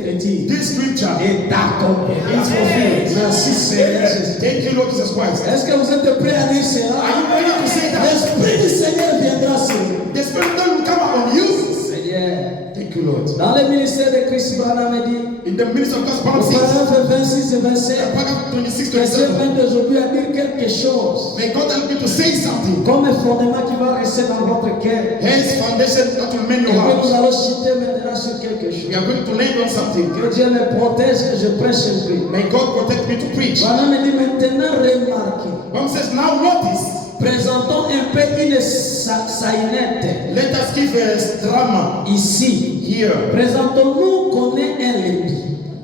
écriture This scripture est accomplie. is fulfilled. Merci Seigneur Jésus. Thank you, Lord Jesus Christ. Est-ce que vous êtes prêts à dire cela? Are you ready to say that? L'Esprit du Seigneur viendra sur vous. The Spirit of God will come upon you. Seigneur. Thank you, Lord. Dans le ministère de Christ Branham dit, In the ministry of God's au promises, paragraphe 26 et 27, paragraph 26 que Dieu 27, vient aujourd'hui à dire quelque chose may God help you to say something. comme un fondement qui va rester dans votre cœur. Hence, foundation that will mend Et your puis nous heart. allons citer maintenant sur quelque We chose. are going to land on something. Que Dieu me protège, que je prêche un peu. May God protect me to preach. Branham dit maintenant remarquez. Bible says, now notice, Présentons un peu une saïnette let us give a drama ici. here. Présentons-nous qu'on est un lépi.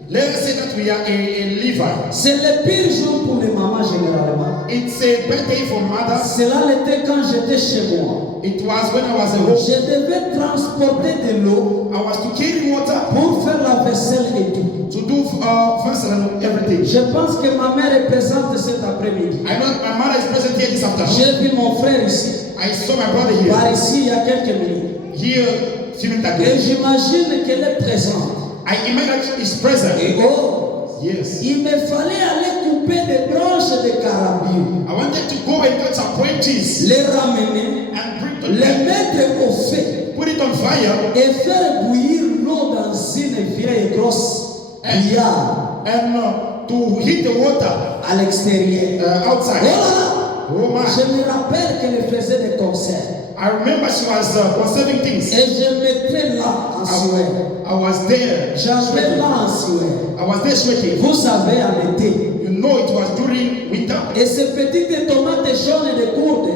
Let us say that we are a Levite. C'est le pire jour pour les mamans généralement. It's a birthday for mothers. Cela l'était quand j'étais chez moi. It was when I was at home. Je devais transporter de l'eau I was to carry water pour faire la vaisselle et tout. to do vessel and everything. Je pense que ma mère est présente cet après-midi. I know my mother is present here this afternoon. J'ai vu mon frère ici, I saw my brother here. par ici il y a quelques minutes. Here, few minutes Et ago. j'imagine qu'elle est présente. I imagine he's present. Et oh, Yes. il me fallait aller couper des branches de carabine, I wanted to go and cut some branches les ramener, and bring to les them, mettre au feu put it on fire, et faire bouillir l'eau dans une vieille grosse bouillarde and to heat the water à l'extérieur. Oh outside. là là! Oh my. Je me rappelle qu'elle faisait des concerts. I remember she was conserving things. Et je m'étais là en sueur. I was there. J'avais là en sueur. I was there sweating. Vous savez, en été. You know it was during winter. Et ces petites tomates jaunes et de courtes,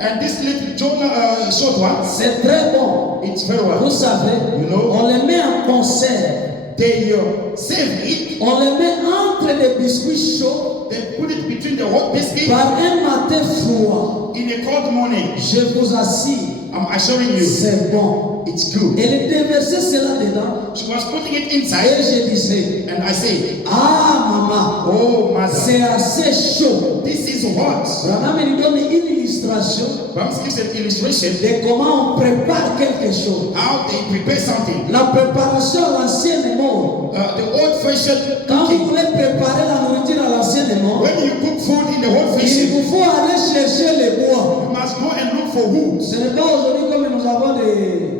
And this little Jonah short one, c'est très bon. it's very Vous well. savez, You know. on les met en concert. They save it. On les met entre les biscuits chauds They put it between the hot biscuit par un matin froid. in a cold morning. Je vous assure, I'm assuring you, c'est bon. it's good. Elle déversait cela dedans. She was putting it Et inside, je disais, and I said, ah maman, oh mother, c'est assez chaud. this is hot. Branham me donne une illustration Brahms gives an illustration de comment on prépare quelque chose. how they prepare something. La préparation à l'ancienne mode. The old-fashioned Quand vous cooking. voulez préparer la nourriture à l'ancienne mode, When you cook food in the old il fashion, vous faut aller chercher les bois. you must go and look for wood. Ce n'est pas aujourd'hui comme nous avons des,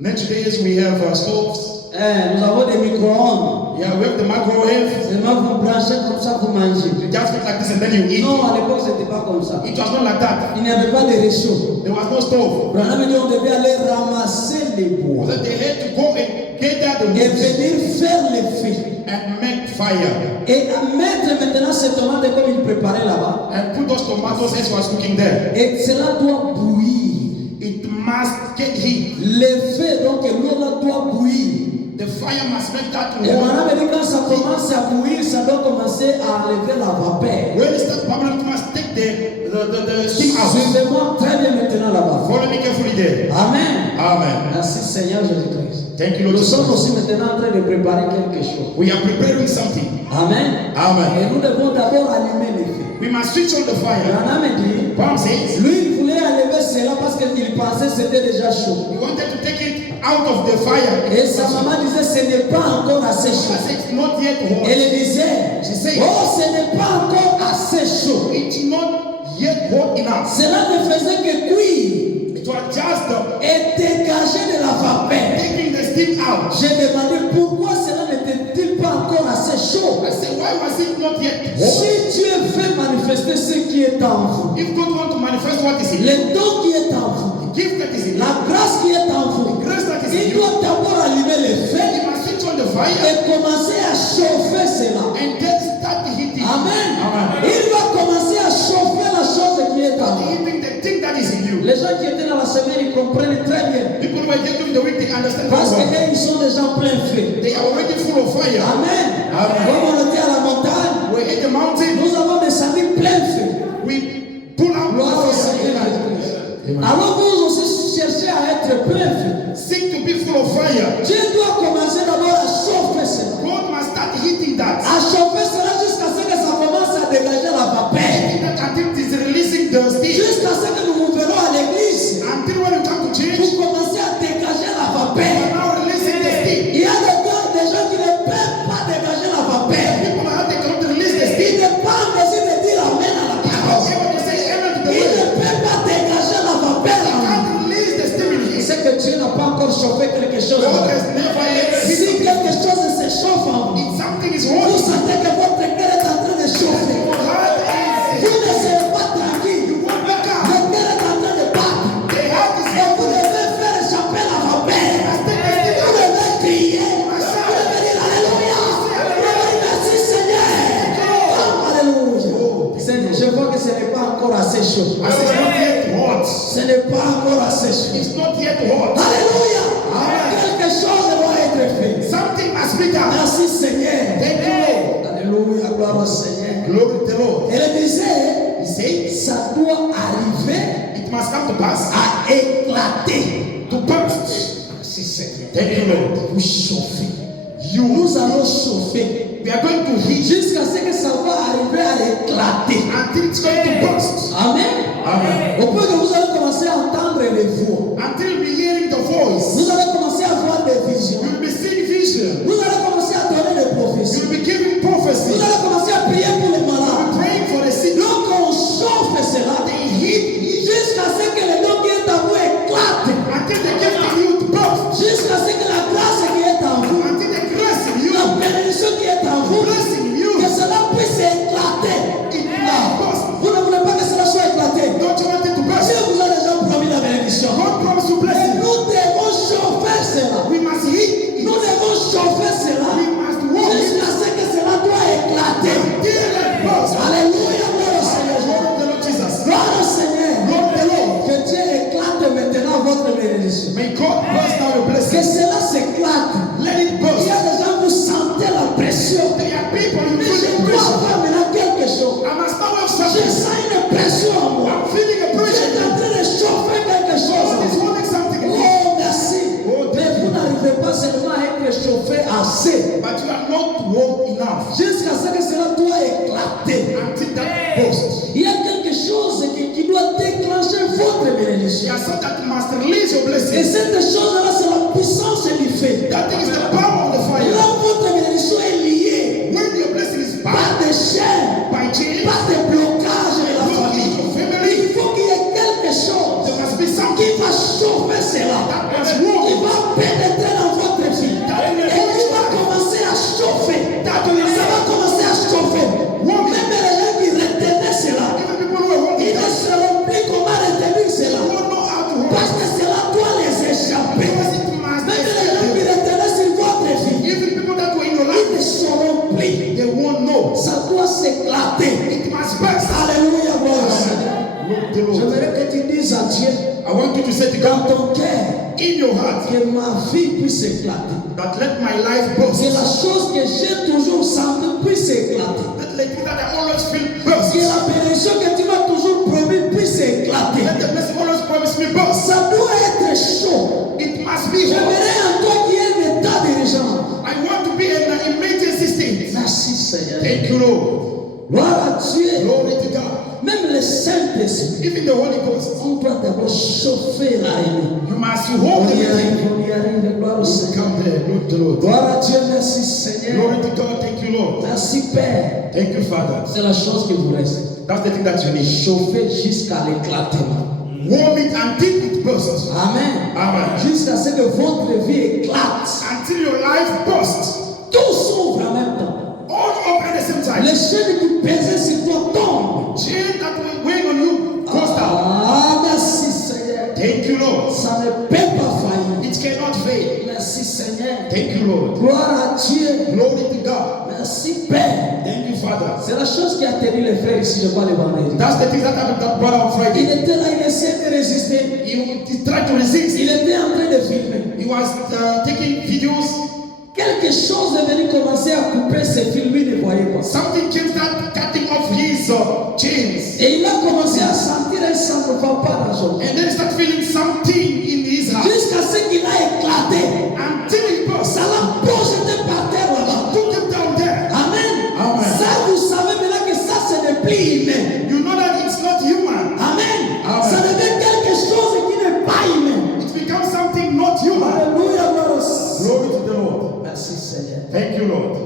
Next days we have stoves. nous avons des micro-ondes. Yeah, we have the microwave. Seulement vous branchez comme ça, vous mangez. You just put like this and then you eat. Non, à l'époque, ce n'était pas comme ça. It was not like that. Il n'y avait pas de réchaud. There was no stove. Branham dit on devait aller ramasser les bois So they had to go and gather the et wood venir faire le feu. and make fire Et à mettre maintenant ces tomates comme il préparait là-bas. and put those tomatoes as was cooking there. Et cela doit bouillir. It must get heat. Le feu, donc l'eau là doit bouillir. The fire must make that Et Branham water. dit quand ça commence à bouillir, ça doit commencer à enlever la vapeur. When it starts bubbling, it must take the steam out. Suivez-moi très bien maintenant là-bas. Follow me carefully there. Amen. Amen. Merci Seigneur Jésus-Christ. Thank you, Lord Nous sommes Jesus. aussi maintenant en train de préparer quelque chose. We are preparing something. Amen. Et Amen. nous devons d'abord allumer les feux. We must switch on the fire. Branham dit, Paul says lui il voulait enlever cela parce qu'il pensait que c'était déjà chaud. he wanted to take it out of the fire. Et sa maman disait, ce n'est pas encore assez She chaud. said, it's not yet hot. Elle disait, She said, oh, ce n'est pas encore assez chaud. it's not yet hot enough. Cela ne faisait que cuire It was just et dégager de la vapeur. taking the steam out. J'ai demandé pourquoi cela n'était-il pas encore assez chaud. I said, why was it not yet hot? Si Dieu veut manifester ce qui est en vous, If God wants to manifest what is in you, le don qui est en vous, the gift that is in you, la grâce qui est en vous, the grace that is in il you, doit d'abord allumer le feu you must switch on the fire et commencer à chauffer cela. and then start heating. Amen. Amen. Il va commencer à chauffer la chose qui est en Start vous. heating the thing that is in you. Les gens qui étaient dans la semaine, ils comprennent très bien. People who are here during the week, they understand Parce very que well. ils sont déjà en plein feu. They are already full of fire. Amen. Amen. Comme on était à la montagne, We're in the mountain. nous avons descendu plein feu. We pull out Gloire au the Seigneur fire. Jésus-Christ. Alors vous aussi cherchez à être plein feu. Seek to be full of fire. Dieu doit commencer d'abord à chauffer cela. God must start heating that. À chauffer cela jusqu'à ce que ça commence à dégager la vapeur. That until it is releasing the steam. Jusqu'à ce que nous nous verrons à l'église. Until when you come to church, Pour commencer à dégager la you are vapeur. now releasing the steam. Il y a des gens qui ne chauffer quelque chose. God has never yet Si seen quelque chose se chauffe en vous, if something is vous wrong. sentez que votre cœur est en train de chauffer. Your heart Vous is ne serez pas tranquille. you won't back Le up. cœur est en train de battre. The heart is Et vous devez faire échapper la vapeur. Vous devez crier. Vous devez dire Alléluia. Vous devez dire merci Seigneur. Alléluia. Seigneur, je vois que ce n'est pas encore assez chaud. I say it's not yet hot. Ce n'est pas encore assez chaud. It's not yet hot. Alléluia. Quelque chose doit être fait. Something must be done. Merci Seigneur. Thank you, Alléluia. Gloire au Seigneur. Lord. Glory to the Lord. Elle disait, He says ça doit arriver it must come to pass à éclater. to burst. Merci Seigneur. Thank you, Lord. Vous chauffez. Nous allons chauffer. We are going to heat Jusqu'à ce que ça va arriver à éclater. until it's going to burst. Amen. Amen. Au point que vous allez commencer à entendre les voix. Until we hearing the voice. Vous allez commencer à voir des visions. You will be seeing vision. Vous allez commencer à donner des You prophéties. will be giving Vous prophecy. allez commencer à prier pour les malades. Praying for the sick. Donc on chauffe cela. Jusqu'à ce que le don qui est en vous éclate. Until the gift in you to burst. Jusqu'à ce que la grâce qui est en vous. Until the grace in you, La bénédiction qui est en vous. blessing in you, Que cela puisse éclater. it must burst. Vous ne voulez pas que cela soit éclaté. Don't you want it to burst? Dieu vous a déjà promis la bénédiction. God promised to bless Et you. nous devons chauffer cela. We must heat. Nous devons chauffer cela. We must walk Jusqu'à ce que cela doit éclater. until it burst. Alléluia, gloire au Seigneur. Glory to the Lord Jesus. Gloire au Seigneur. Glory to the Lord. Que Dieu éclate maintenant votre bénédiction. May God burst out your Que blessing. cela s'éclate. Let it Il burst. y a des gens, vous sentez la pression. There are people in Mais je feeling dois pressure. avoir maintenant quelque chose. I must now have Je something. sens une pression en moi. I'm feeling a Dieu pressure. est en train de chauffer quelque chose. God is wanting something in me. Oh, merci. Oh, Mais thank vous you. n'arrivez pas seulement à être chauffé assez. But you are not warm enough Jusqu'à ce que cela doit éclater. until that burst. Il y a quelque chose qui doit déclencher votre bénédiction. There are some that must release your Et blessing. cette chose-là, c'est la puissance du fait. That thing is the power of the Là, fire. votre bénédiction est liée When your blessing is par bound des chaînes, by chains, par des blocages de la famille. your family, Il faut qu'il y ait quelque chose there must be something qui va chauffer cela, that must qui walk. va pénétrer dans votre vie et qui va commencer à chauffer. Ça va commencer à chauffer. Même les gens qui retenaient cela, Even people who are ils holding ne that, sauront plus comment retenir cela. who don't know how to hold Parce it. que cela doit les échapper. Because it must Même les gens qui escape. retenaient sur votre vie, Even people that were in your ils life, ne sauront plus. they won't know. Ça doit s'éclater. It must burst. Alléluia, gloire au Seigneur. Look, the Lord. J'aimerais que tu dises à Dieu, I want you to say to dans God, ton cœur, in your heart, que ma vie puisse éclater. that let my life burst. Que la chose que j'ai toujours sentie puisse éclater. That let me that I always feel Que burst. la bénédiction que tu m'as toujours promis puisse éclater. Let the blessing always promise me burst. Ça doit être chaud. It must be hot. J'aimerais en toi qu'il y ait un état dirigeant. I want to be in an emergency state. Merci Seigneur. Thank you, Lord. Gloire à Dieu. Glory to God. Même le Saint-Esprit, Even the Holy Ghost, on doit d'abord chauffer la réunion. you must On hold y the arrive, on y arrive. Gloire au Seigneur. Come there, Lord the Lord. Gloire à Dieu, merci Seigneur. Glory to God. Thank you, Lord. Merci Père. Thank you, Father. C'est la chose qui vous reste. That's the thing that you need. Chauffer jusqu'à l'éclatement. Warm it until it bursts. Amen. Amen. Jusqu'à ce que votre vie éclate. Until your life bursts. Tout s'ouvre en même temps. All up at the same time. Les chaînes qui pesaient sur toi tombent. Chain that will weighing on you goes down. Ah, merci Seigneur. Thank you, Lord. Ça ne peut pas faillir. It cannot fail. Merci Seigneur. Thank you, Lord. Gloire à Dieu. Glory to God. Merci Père. Thank you, Father. C'est la chose qui a tenu les frères ici, je crois, le vendredi. That's the thing that happened that brother on Il Friday. était là, il essayait de résister. He tried to resist. Il était en train de filmer. He was taking videos. Quelque chose est venu commencer à couper ses films, lui ne voyait pas. Something came start cutting off his chains. Et il a commencé à sentir un sang ne va pas dans son corps. And then he started feeling something in his heart. Jusqu'à ce qu'il a éclaté. Until he burst. Ça l'a projeté par terre là-bas. Took him down there. Amen. Amen. Ça, vous savez maintenant que ça, ce n'est plus humain. You know that it's not human. Amen. Amen. Ça devient quelque chose qui n'est pas humain. It becomes something not human. Alléluia, gloire au Seigneur. Glory to the Lord. Merci Seigneur. Thank you, Lord.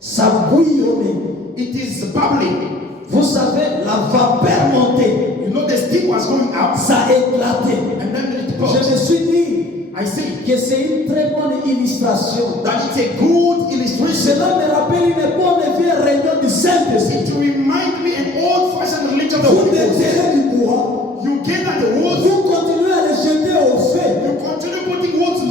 Ça bouillonnait. It is bubbling. Vous savez, la vapeur montait. You know the stick was going up Ça éclatait. and then it Je burst. me suis dit, I say que c'est une très bonne illustration. that it's a good illustration. Cela me rappelle une bonne vieille réunion du Saint-Esprit. It remind me an old-fashioned religion of the Vous Holy Ghost. déterrez du bois, You gather the wood, vous continuez à les jeter au feu you continue putting wood in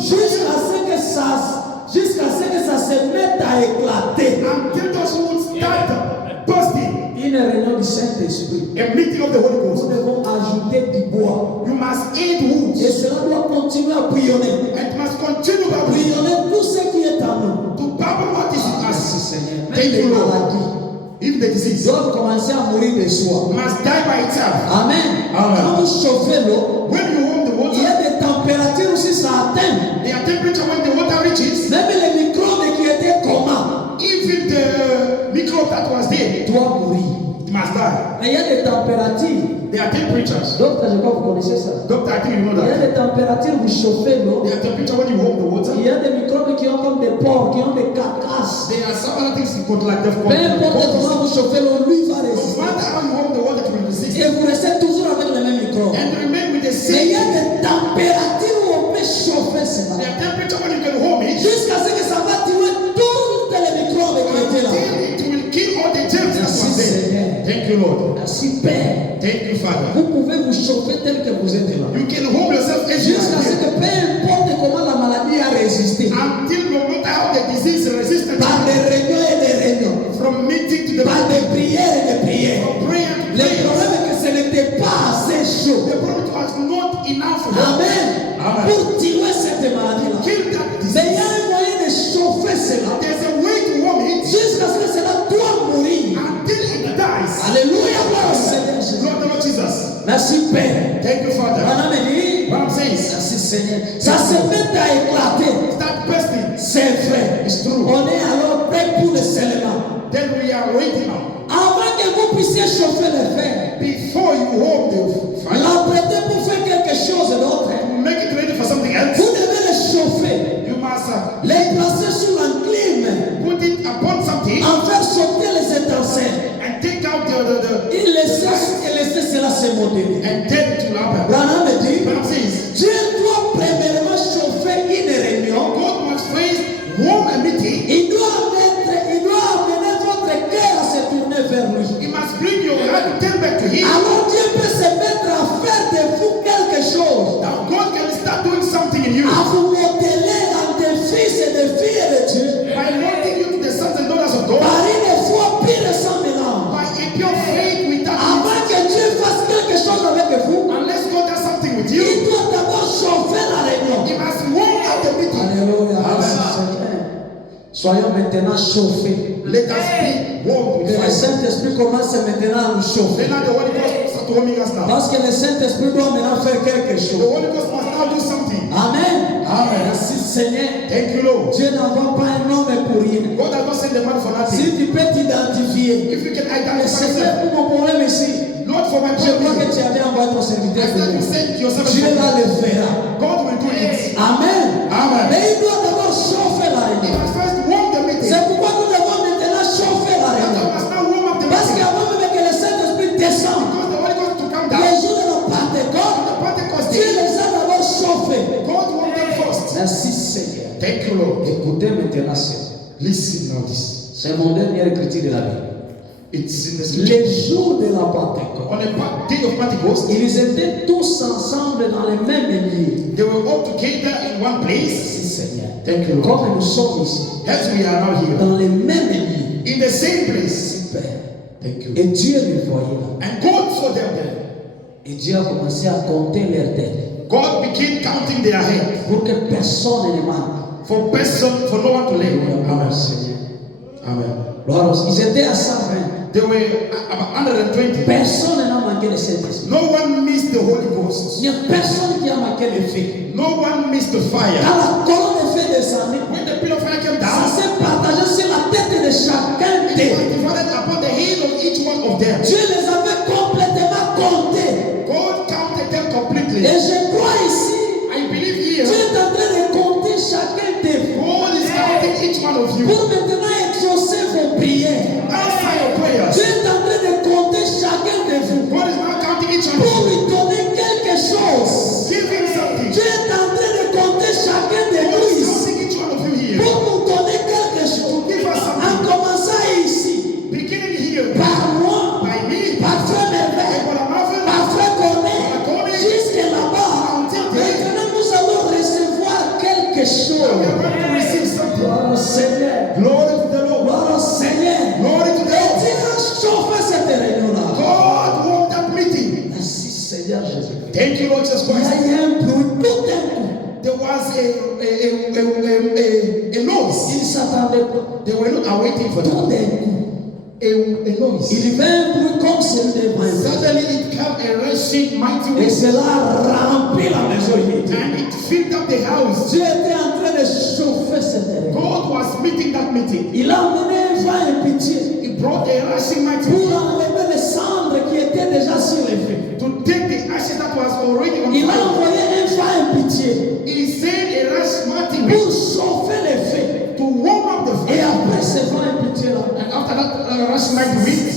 jusqu'à ce que ça se mette à éclater. until those woods start bursting. Une réunion du Saint-Esprit. A meeting of the Holy Nous Ghost. devons ajouter du bois. You must add wood. Et cela doit continuer à bouillonner. It must continue to Bouillonner tout ce qui est en nous. bubble what is in Merci us. Seigneur. Thank Même les you, Lord. maladies If the disease doivent commencer à mourir de soi. must die by itself. Amen. Amen. Quand vous chauffez l'eau, When you warm the il y water, a des températures aussi, ça atteint. their temperature when the water reaches, Même les microbes qui étaient communs even the microbe that was there, doivent mourir. it must die. Mais il y a des températures. Their temperatures. Docteur, je crois que vous connaissez ça. Doctor, I think you know Il y a that. des températures, vous chauffez l'eau. Their temperature when you warm the water, Il y a des microbes qui ont comme des pores, qui ont des carcasses. there are some other things you could like the Peu importe comment vous chauffez l'eau, lui va no résister. matter how you warm the water, it will resist. Et vous restez toujours avec les mêmes microbes. And remain with the Mais il y same. a des températures où on peut chauffer cela. Their temperature when you can warm it, Jusqu'à ce que ça va tuer tous les microbes qui étaient là. until it will kill all the germs that Merci, was there. Seigneur. Thank you, Lord. Merci Père. Thank you, Father. Vous pouvez vous chauffer tel que vous êtes là. You can warm yourself as you Jusqu'à ce are que peu importe comment la maladie a résisté. until no matter how the disease resistant Par des réunions et des réunions. from meeting to the Par des prières et des prières. from prayer to Le prayer. problème est que ce n'était pas assez chaud. The problem was not enough for them. Amen. Amen. Pour tuer cette maladie-là. Kill that Mais il y disease. a un moyen de chauffer cela. There's a way to warm it Jusqu'à ce que cela doit mourir. until it dies. Alléluia, gloire au Seigneur Jésus. Lord, the Lord Jesus. Merci Père. Thank you, Father. Madame dit, What I'm saying is, merci Seigneur. Ça se met à éclater. start bursting. C'est vrai. It's true. On est alors prêt pour le scellement. Then we are waiting now. Avant que vous puissiez chauffer le fer, Before you warm the fire, l'apprêter pour faire quelque chose d'autre. you make it ready for something else. Vous devez le chauffer. You must Les placer sur un clim. put it upon something En faire sauter les étincelles. and take out the Il laissait cela se modérer. and then it will happen. Branham dit, What I'm saying is, Dieu doit premièrement chauffer une réunion. God must first warm a meeting. Il doit amener votre cœur à se tourner vers lui. He must bring your heart to turn back to Him. Alors Dieu peut se mettre à faire de vous quelque chose. Now God can start doing something in you À vous modeler en des fils et des filles de Dieu. by molding you to the sons and daughters of God Par une foi pure et sans mélange. by a pure faith without Avant que Dieu fasse quelque chose avec vous, unless God does something with you. il doit d'abord chauffer la réunion. He must warm up the meeting. Alléluia. Amen. Soyons maintenant chauffés. Let us be warmed Que with le fire. Saint-Esprit commence maintenant à nous chauffer. Then now the Holy Ghost start warming us now. Parce que le Saint-Esprit doit maintenant faire quelque The chose. Holy Ghost must now do something. Amen. Amen. Merci Seigneur. Thank you, Lord. Dieu n'envoie pas un homme pour rien. God has not sent the man for nothing. Si tu peux t'identifier. If you can Mais identify Seigneur, yourself, pour mon problème ici, Lord, for my je crois que problem, tu avais envoyé ton serviteur I pour said you nous. sent yourself. Dieu va le faire. God will do it. Amen. Amen. Mais il doit d'abord chauffer la He réunion. must first warm the meeting. C'est pourquoi nous devons maintenant chauffer la God réunion. must now warm up the Parce meeting. qu'avant même que le Saint-Esprit descende, Because the Holy Ghost to come down. les jours de la Pentecôte, The Pentecost Dieu day, les a d'abord chauffés. God warmed them first. Merci Seigneur. Thank you, Lord. Écoutez maintenant ça. Listen now this. C'est mon dernier écriture de la Bible. It's in the scripture. Les jours de la Pentecôte, On the day of Pentecost, ils étaient tous ensemble dans les mêmes lieux. they were all together in one place. Merci Seigneur. Thank you, Lord. Comme nous sommes ici, As we are now here, dans les mêmes lieux. in the same place. Père. Thank you. Et Dieu les voyait là. And God saw them there. Et Dieu a commencé à compter leurs têtes. God began counting their head Pour que personne ne manque. for no one to lay. Amen. Seigneur. Amen. Alors, ils étaient à 120. There were about 120. Personne n'a manqué le Saint-Esprit. No one missed the Holy Ghost. Il n'y a personne qui a manqué le feu. No one missed the fire. Quand la colonne de feu descendait, When the pillar of fire came ça down, s'est partagé sur la tête de chacun it was d'eux. divided upon the head of each one of them. Dieu les avait complètement comptés. God counted them completely. Et je crois ici, I believe Dieu here, est en train de compter chacun de vous God is counting each one of you. pour maintenant exaucer vos prières. Answer your prayers. Dieu est en train de compter chacun de vous God is now counting each one of pour you. lui donner quelque chose. Give him something. Dieu est en train de compter chacun Jésus-Christ. Thank you, Lord Jesus Il y Christ. a eu un bruit tout d'un coup. There was a noise. Il s'attendait pas. They were not awaiting for Tout that. d'un coup. A noise. Il y avait un bruit comme celui des vents. Suddenly it came a rushing mighty Et wind. cela remplit la maison. And it filled up the house. Dieu était en train de chauffer cette terre. God was meeting that meeting. Il a emmené un vent impétueux He brought a rushing mighty pour wind enlever les cendres qui étaient déjà sur les feux. to take the ashes that was already on Il a fire. envoyé un vent impétueux He sent a rushing mighty pour wind chauffer les feux. to warm up the Et fire. après ce vent impétueux-là, And after that rushing mighty wind,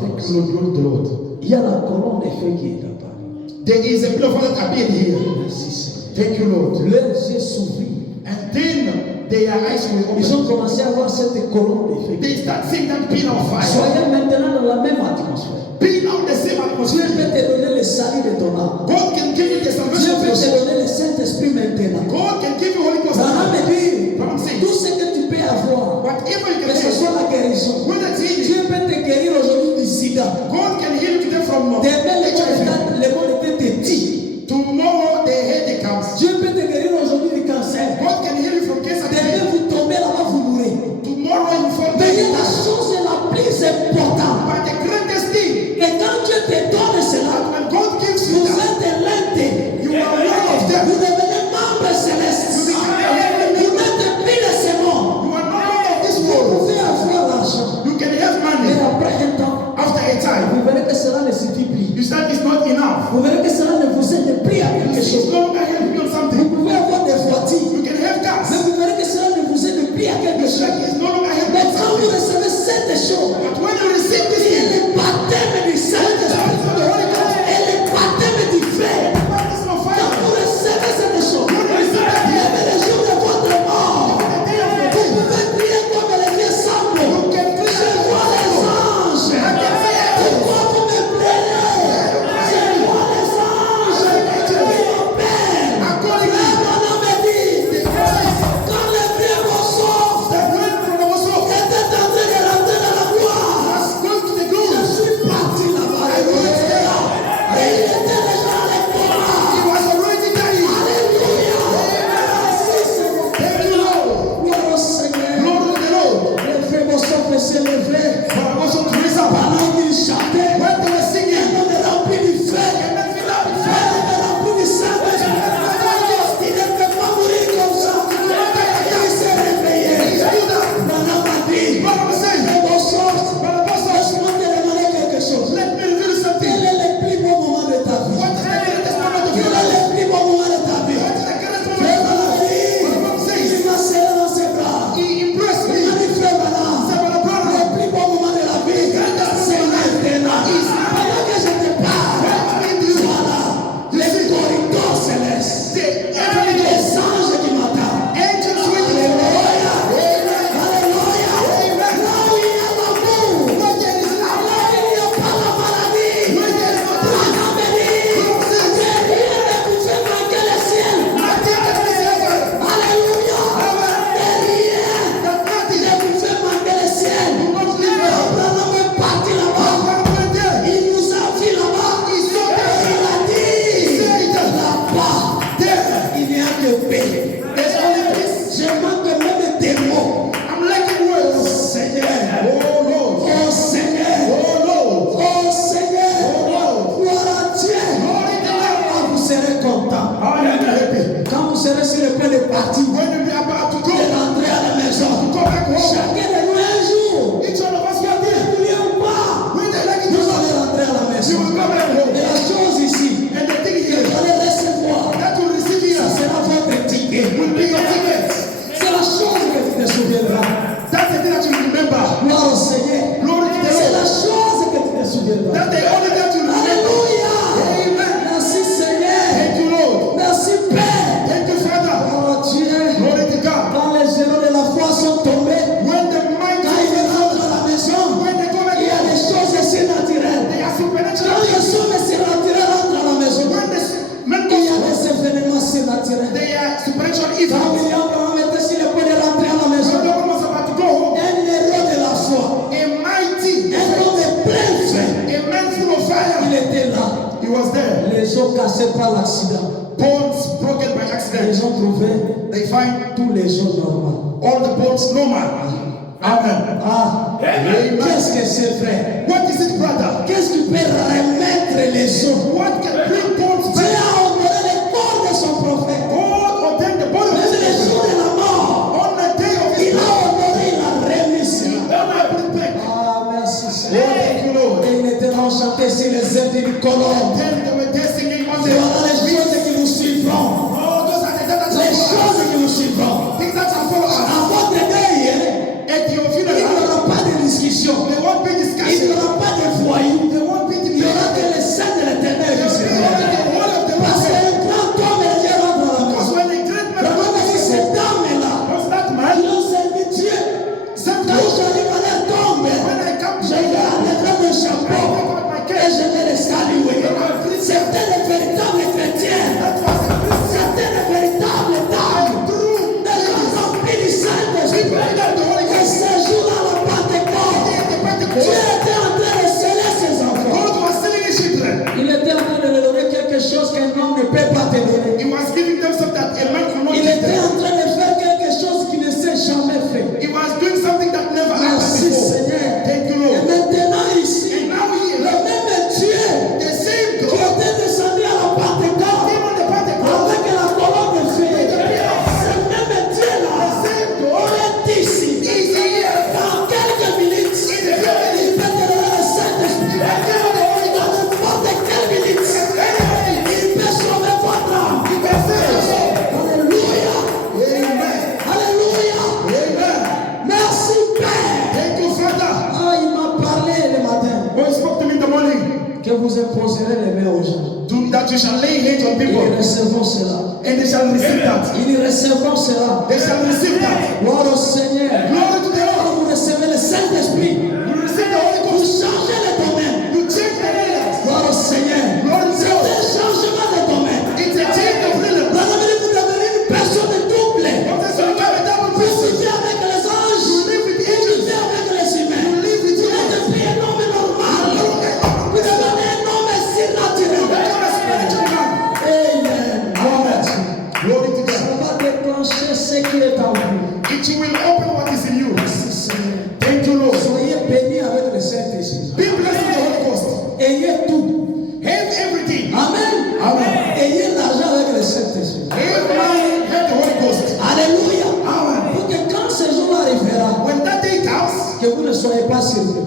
thank you, Lord, glory to the Lord. il y a la colonne de feu qui est apparue. There is a pillar of fire that appeared here. Merci Seigneur. Thank you, Lord. Leurs yeux s'ouvrirent. And then their eyes were Ils opened. ont commencé à voir cette colonne de feu. They start seeing that pillar of fire. Soyez maintenant dans la même atmosphère. Be now the same Dieu atmosphere. peut te donner le salut de ton âme. God can give you the Dieu salvation of peut your te soul. donner le Saint-Esprit maintenant. God can give you Holy Ghost. Abraham me dit, Abraham says, tout ce que tu peux avoir, whatever you que can ce say, soit la guérison. whether it's healing, Dieu peut te guérir aujourd'hui du sida. God can heal you today from Demain, HIV. le monde était petit. Tomorrow the headache comes. Dieu peut te guérir aujourd'hui du cancer. God can heal you from cancer Demain, today. vous tombez là-bas, vous mourrez. Tomorrow you fall Mais il y a dead. la chose la plus importante. But the greatest thing, Et quand Dieu te donne cela, when God gives you vous that, êtes l'un you are one of them. Vous devenez membre céleste. You become a heavenly Vous member. n'êtes plus de ce monde. You are not one of this Vous world. pouvez avoir l'argent. You can have Mais money. après un temps, After a time, vous verrez que cela ne suffit plus. you start it's not enough. Vous verrez que cela ne vous aide plus à quelque It's chose. no longer helping you on Vous something. pouvez avoir des voitures. You can have Mais cars. vous verrez que cela ne vous aide plus à quelque It's chose. like it's no longer helping Mais you on quand vous something. recevez cette chose, But when you receive this et thing, le baptême du Saint-Esprit, et le baptême du feu, baptism of quand fire, vous recevez cette chose, when you receive that thing, même le jour de votre mort, the day of your vous death, pouvez prier comme les vieux sables. you can Je cry. vois les anges. Pourquoi vous me plaignez? Je vois les anges qui m'appellent. Frère, mon homme me dit, quand les vieux vont sortir, était en train de rentrer dans la gloire. Je suis parti là-bas. Et il était déjà avec moi. Alléluia. Merci Seigneur. Gloire au Seigneur. Les frères vont sortir se lever. Pendant qu'ils chantaient, un homme est rempli du feu. Un homme est rempli du Saint-Esprit. Il ne peut pas mourir comme ça. Il s'est réveillé. Pendant ma vie, les bons sortent. Laisse-moi te demander quelque chose. Quel est le plus beau moment de ta vie? Quel est le plus beau moment de ta vie? Frère Valérie, il m'a serré dans ses bras. Il m'a dit, frère Valérie, le plus beau moment de la vie, c'est maintenant. Pendant que je te parle, voilà, les corridors célestes, les anges qui m'attendent. Alléluia. Alléluia. Là où il y a l'amour, là où il n'y a pas la maladie, Abraham me dit, que rien ne pouvait manquer le ciel. Alléluia. Que rien ne pouvait manquer le ciel. Abraham est parti là-bas. Il nous a vu là-bas. Et il a dit, là-bas, il n'y a que paix. Je manque même des mots. Oh Seigneur. Oh Seigneur. Oh Seigneur. Gloire à Dieu. Quand vous serez content, quand vous serez sur le point de partir, de rentrer à la maison, chacun de nous un jour, n'oublions pas, nous allons rentrer à la maison. Et la chose ici, que vous allez recevoir, ça sera votre ticket. C'est la chose que tu te souviendras. Gloire au Seigneur. C'est la chose que tu te souviendras. Alléluia. Merci Seigneur. Merci Père. Gloire à Dieu. os cassés par l'accident. bones broken by accident. Ils ont trouvé They find tous les os normaux. all the bones normal. Amen. Ah, Amen. qu'est-ce que c'est vrai? What is it, brother? Qu'est-ce qui peut remettre les os? What can bring bones Dieu back? a honoré le corps de son prophète. God ordained the body of Mais le his jour prophet. de la mort, On the day of his il a death, honoré, il a remis cela. God will bring back. Ah, merci Oh, Seigneur. thank you, Lord. Et il était enchanté sur les ailes du colon. Then they were there singing on the Voilà les choses qui nous suivront. Oh, those are the dead that Les shall follow choses us. qui nous suivront. Things that shall follow us. À votre deuil, At your il n'y funeral, aura pas de discussion. there won't be Il n'y discussion. aura pas de foyer. There won't be Il n'y aura debate. que le sein de l'éternel There qui will be sera. only the word of the Parce Lord. qu'un grand homme est déjà rentré dans la Because maison. when a great man Vraiment, comes, si cette dame-là, what's that man? ils ont servi Dieu. Said Quand God, j'arrive à leur tombe, when I come to je vais enlever mon chapeau et je vais les saluer. C'était les véritables chrétiens. that was a Christian. C'était les véritables dames. Des gens remplis du Saint-Esprit. Et ce jour-là, la Pentecôte, Dieu était en train de sceller ses enfants. God was selling his children. Il était en train de leur donner quelque chose qu'un homme ne peut pas te donner. He was giving them something that a man could not Il give était them. en train de faire quelque chose qu'il ne s'est jamais fait. He was doing something that never happened Merci before. Seigneur. Thank you, Et Lord. maintenant ici, And now here, le même Dieu the same qui God était descendu à la Pentecôte came on the Pentecost. avec la colonne de feu. Ce même Dieu-là, on est ici. Dans quelques minutes, il peut te donner le Saint-Esprit. Dans n'importe quelle minute, il peut sauver votre âme. Alléluia. Amen. Alléluia. Amen. Merci Père. Thank you, Father. Ah, il m'a parlé le matin When he spoke to me in the morning, que vous imposerez les mains aux gens. that you shall lay hands on Ils people recevront cela. and they shall receive that. Ils recevront cela. They shall receive that. Gloire au Seigneur. Glory to the Lord. Quand vous recevez le Saint-Esprit, You receive the Holy vous Ghost. changez le domaine. You change the leaders. Gloire au Seigneur. Glory to C'est God. un changement de domaine. It's a change of leaders. Dans la vie, vous devenez une personne double. What is your double Vous person? vivez avec les anges. You live with Vous angels. vivez avec les humains. You live with Vous humans. êtes pris un homme normal. Vous devenez un homme surnaturel. Become a spiritual man. Amen. Glory to Ça God. va déclencher ce qui est en vous. It will open what is in you. Merci Seigneur. Thank you, Lord. Soyez bénis avec le Saint-Esprit. Be blessed with the Holy Ghost. Ayez tout. Have everything. Amen. Amen. Ayez l'argent avec le Saint-Esprit. Have money. Have the Holy Ghost. Alléluia. Amen. Pour que quand ce jour arrivera, When that day comes, que vous ne soyez pas surpris.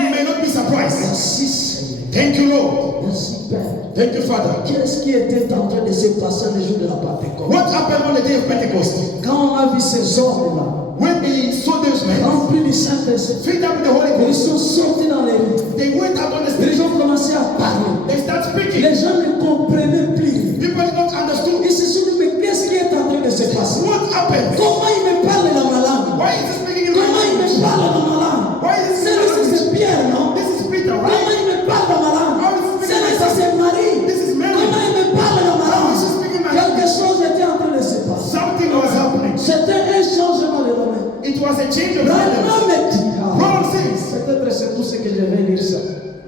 you may not be surprised. Merci Seigneur. Thank you, Lord. Merci Père. Thank you, Father. Qu'est-ce qui était en train de se passer le jour de la Pentecôte? What happened on the day of Pentecost? Quand on a vu ces hommes-là, When they saw those men remplis du Saint-Esprit, filled up with the Holy ils Ghost, sont sortis dans les rues. they went out on the street. Ils ont commencé à parler. They start speaking. Les gens ne comprenaient plus. People did not understood. Ils se sont dit, mais qu'est-ce qui est en train de se passer? What happened? Comment il me parle dans ma langue? Why is he speaking in Comment il my me language? parle dans ma langue? Why is he Celui-ci speaking? c'est Pierre, non? This is Peter, Comment right? il me parle dans ma langue? Celui-ci c'est Marie. This is Mary. Comment il me parle dans ma langue? This is speaking my Quelque chose était en train de se passer. Something was happening. C'était un changement de domaine. It was a change of Maintenant, language. me dit, Paul says, peut-être c'est tout ce que je vais lire ça.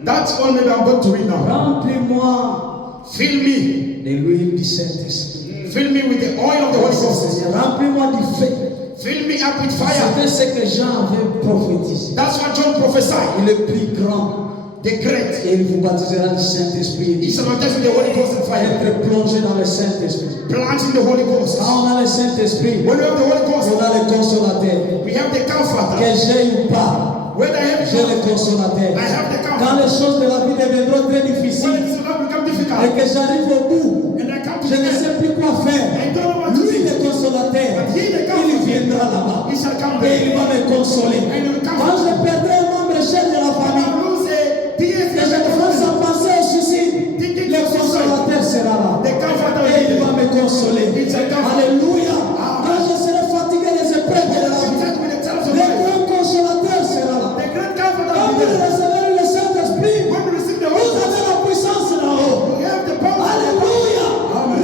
that's all maybe I'm going to read now. Remplis-moi Fill me. de l'huile du Saint-Esprit. Fill me with the oil of the Holy Ghost. Seigneur, remplis-moi du feu. Fill me up with fire. C'était ce que Jean avait prophétisé. That's what John prophesied. Il est plus grand The great. et il vous baptisera du Saint-Esprit. He shall baptize with the Holy Ghost and fire. Être plongé dans le Saint-Esprit. Plant in the Holy Ghost. Quand on a le Saint-Esprit, When we have the Holy Ghost, on a le consolateur. we have the comforter. Que j'aille ou pas, Whether I have j'ai le consolateur. I have the Quand comforter. les choses de la vie deviendront très When difficiles it will not become et difficult, que j'arrive au bout, and I come to je ne the end, sais plus quoi faire. I don't know what to Lui, do. le consolateur, il viendra là-bas He shall come et back. il va me consoler. And he will come. Quand je perdrai un membre cher de la When famille, I lose a dear que je commence à penser au suicide, le consolateur sera là. the comforter Et il will va be me consoler. It's a comfort. Alléluia. Quand je serai fatigué des épreuves de la vie, there. With the chance of le life. grand consolateur sera là. The great comforter Quand will vous be there. recevez le Saint-Esprit, When we receive the vous Holy Ghost, avez la puissance là-haut. we have the power. Alléluia.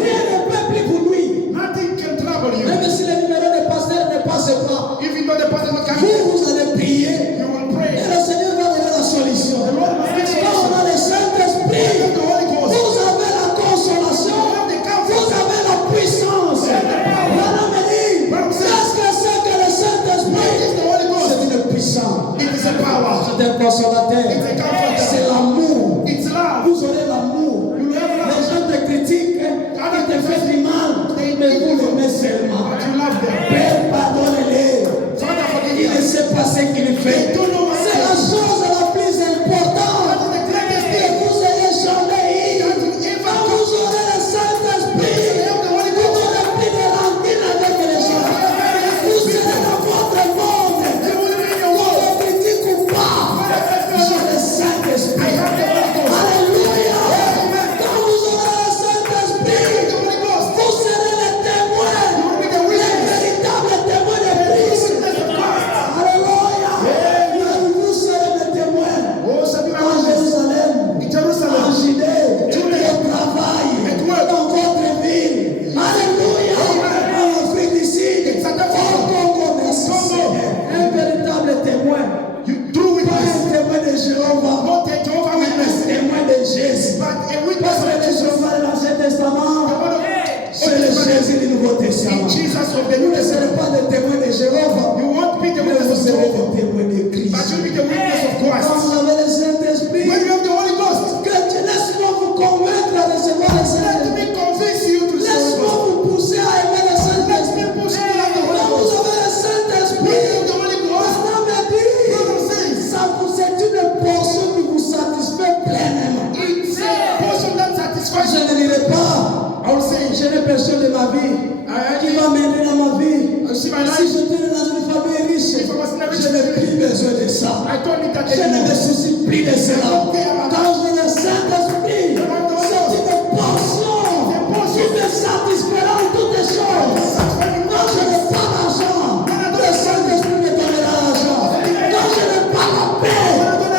Rien ne peut plus pour lui. Nothing can trouble you. Même si le numéro de pasteur ne passe pas, Even though the person not coming, vous allez prier. you will Et pray. le Seigneur va Testament. Jesus of the Vous New ne serez Testament. pas des témoins de Jéhovah, You won't be the mais witness vous of serez Jehovah, des témoins de Christ. but you'll be the witness of Quand Christ. vous avez le Saint-Esprit, When you have the Holy Ghost, laisse-moi vous convaincre à recevoir le let Saint-Esprit. me convince you to receive the Laisse-moi Holy vous pousser à aimer le Ghost. Let Saint-Esprit. me push you to have the Holy Quand vous Ghost. avez le When Saint-Esprit, you have the Holy Ghost, maintenant me dit, Brother says, c'est une portion qui vous satisfait pleinement. it's a portion that satisfies Je you. ne dirai pas, I will say, je n'ai personne de ma vie qui va m'aider dans ma vie. I see my Si life. j'étais dans une famille riche, If I was in a rich je n'ai plus besoin de ça. I don't need that Je ne me anymore. soucie plus de cela. Quand j'ai le Saint-Esprit, c'est une portion qui me satisfera en toutes les choses. Quand je n'ai pas d'argent, le Saint-Esprit me donnera l'argent. Quand je n'ai pas la paix,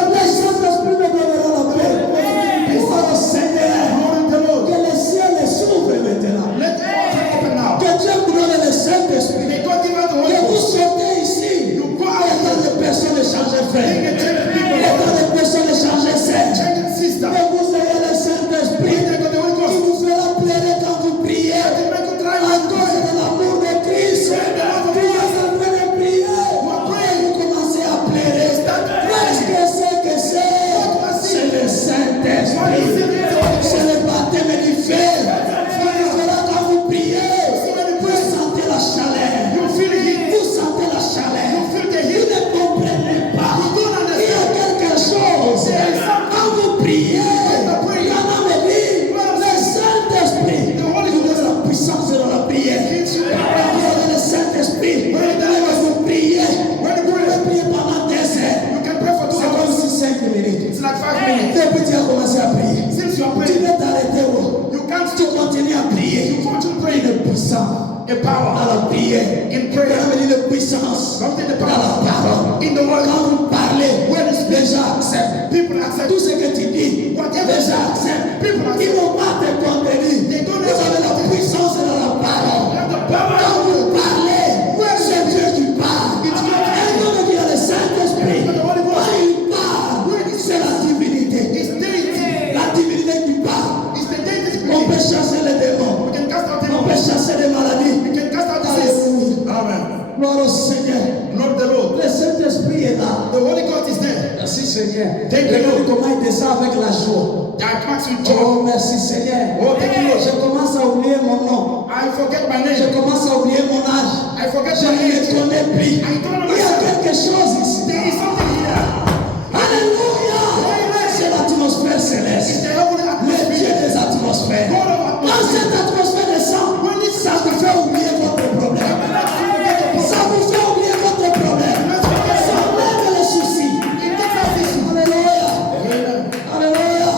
le Saint-Esprit me donnera la paix. Oh Seigneur, que le ciel s'ouvre maintenant. Let all open now. Que Dieu vous donne le Saint-Esprit. May God give us the Holy Que vous Ghost. sortez ici. You go Il out y a tant here. de personnes de changer You frère. can change Il people. y a tant de personnes de changer sœur. Change sister. Que vous ayez le Saint-Esprit When they got the Holy qui Ghost, vous fera pleurer quand vous priez. they make you cry À when you cause pray. de l'amour de Christ. Vous êtes en train de prier. Et vous commencez à pleurer. Qu'est-ce que c'est? C'est le Saint-Esprit. C'est le baptême du feu. Voilà quand vous priez. Vous sentez la chaleur. You feel the heat. Vous sentez la chaleur. You feel the Vous heat. ne comprenez pas. You don't Il y a understand. quelque chose. Quand vous priez, il y en a me dit, le Saint-Esprit vous donne la puissance dans la prière. Quand vous avez le Saint-Esprit, vous priez. Vous pouvez prier pendant des heures. You can pray for 2 C'est comme hours. si 5 minutes. It's like 5 minutes. Depuis tu as commencé à prier. Since you are Tu praying, peux t'arrêter où? you can't Tu stop. continues à prier. You continue Il praying. est puissant A dans power la prière. in Il prayer. y a une puissance Something the dans la power parole. in the word. Quand vous parlez, les gens acceptent. People accept Tout ce que tu dis, Whatever les gens acceptent. people Ils accept. ne vont pas te contenir. They don't Vous avez la puissance dans la parole. You have the power. Quand vous parlez, c'est Dieu qui parle. Et quand il y a le Saint-Esprit, quand il parle, c'est la divinité. It's deity. La divinité qui parle. It's the deity On peut spirit. chasser les démons. We can cast out On peut demons. chasser les maladies. We can cast out disease. Alléluia. Amen. Gloire au Seigneur. Lord the Lord. Le Saint-Esprit est là. The Holy Ghost is there. Merci Seigneur. Thank you, Regardez Lord. comment il descend avec la joie. That comes with joy. Oh, merci Seigneur. Oh, thank you, Lord. Je commence à oublier mon nom. I forget my Je name. commence à oublier mon âge. I forget Je my ne age. me connais plus. I don't know Il y a myself. quelque chose ici. There is something here. Alléluia. C'est l'atmosphère It's céleste. the heavenly Le Dieu atmosphere. des atmosphères. God of Quand atmosphere. cette atmosphère descend, ça vous fait oublier votre problème. Ça vous fait oublier votre problème. Ça enlève les soucis. It takes out this. Alléluia. Amen. Alléluia.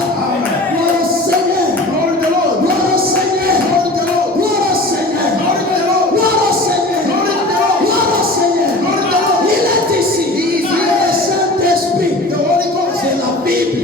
Gloire au Seigneur. Glory to the Lord. Gloire au Seigneur. Glory to the Lord. Gloire au Seigneur. Glory to the Lord. Gloire au Seigneur. Glory to the Lord. Gloire au Seigneur. Glory to the Lord. Il est ici. He is here. Le Saint-Esprit, The Holy Ghost c'est la Bible.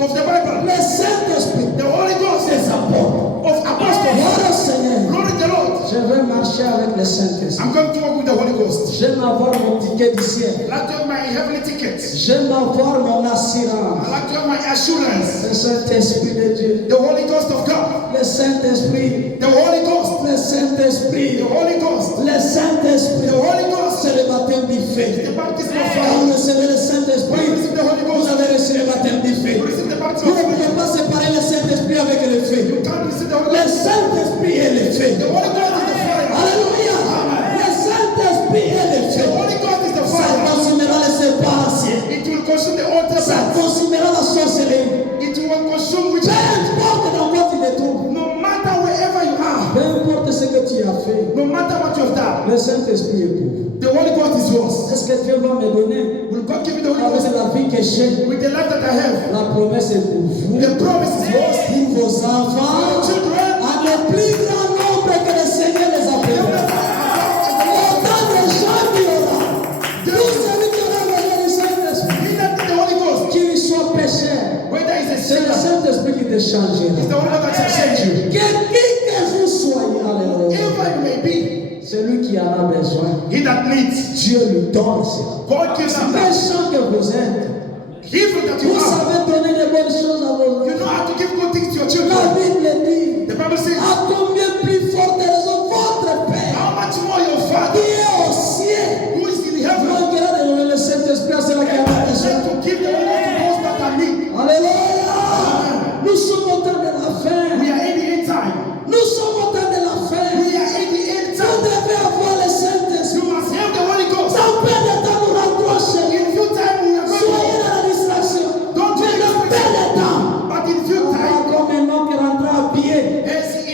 of the Bible. Le Saint-Esprit, The Holy Ghost c'est les apôtres. of apostles. Gloire au Seigneur. Glory to the Lord. Je vais marcher avec le Saint-Esprit. I'm going to walk with the Holy Ghost. J'aime avoir mon ticket du ciel. I like to have my heavenly tickets. J'aime avoir mon assurance. I like to have my assurance. Le Saint-Esprit de Dieu. The Holy Ghost of God. Le Saint-Esprit. The Holy Ghost. Le Saint-Esprit. The Holy Ghost. Le Saint-Esprit. The Holy Ghost. C'est le baptême du feu. The baptism of Quand fire. vous recevez le When you Saint-Esprit, receive the Holy vous Ghost, avez reçu le baptême du feu. you receive the Vous baptism ne of fire. pouvez pas séparer le Saint-Esprit avec le feu. You can't receive the Holy Le Ghost. Saint-Esprit est le feu. The Holy Ghost is the fire. Alléluia. Le Saint-Esprit est le The feu. Holy Ghost is the Ça fire. consumera les serpents anciens. It will consume the Old Ça Testament. consumera la sorcellerie. It will consume Peu witchcraft. importe dans quoi tu te trouves. No matter wherever you are, Peu importe ce que tu as fait. no matter what you have done, Le Saint-Esprit est pour. the Holy Ghost is yours. Est-ce que Dieu va me donner Will God give you the Holy avec Ghost la vie que j'ai? with the life that I have? La promesse est pour vous, The promise is yours. pour vos For enfants, your children, à de plus grand nombre que le Seigneur les appellera. Autant de gens qui aura. Tout celui qui aura besoin du Saint-Esprit, he that the Holy Ghost, qu'il soit pécheur, whether he's a c'est le sinner, Saint-Esprit qui te it's the changera. Holy Ghost that shall change you. Que qui que vous soyez, alléluia, Whoever you may be, celui qui en a besoin, he that needs, Dieu lui donne cela. God gives him that. Méchant que vous êtes, Evil that you vous are, savez donner des bonnes choses à vos you enfants. know how to give good things to your La children. Bible dit, The Bible says, à combien plus forte raison votre Père how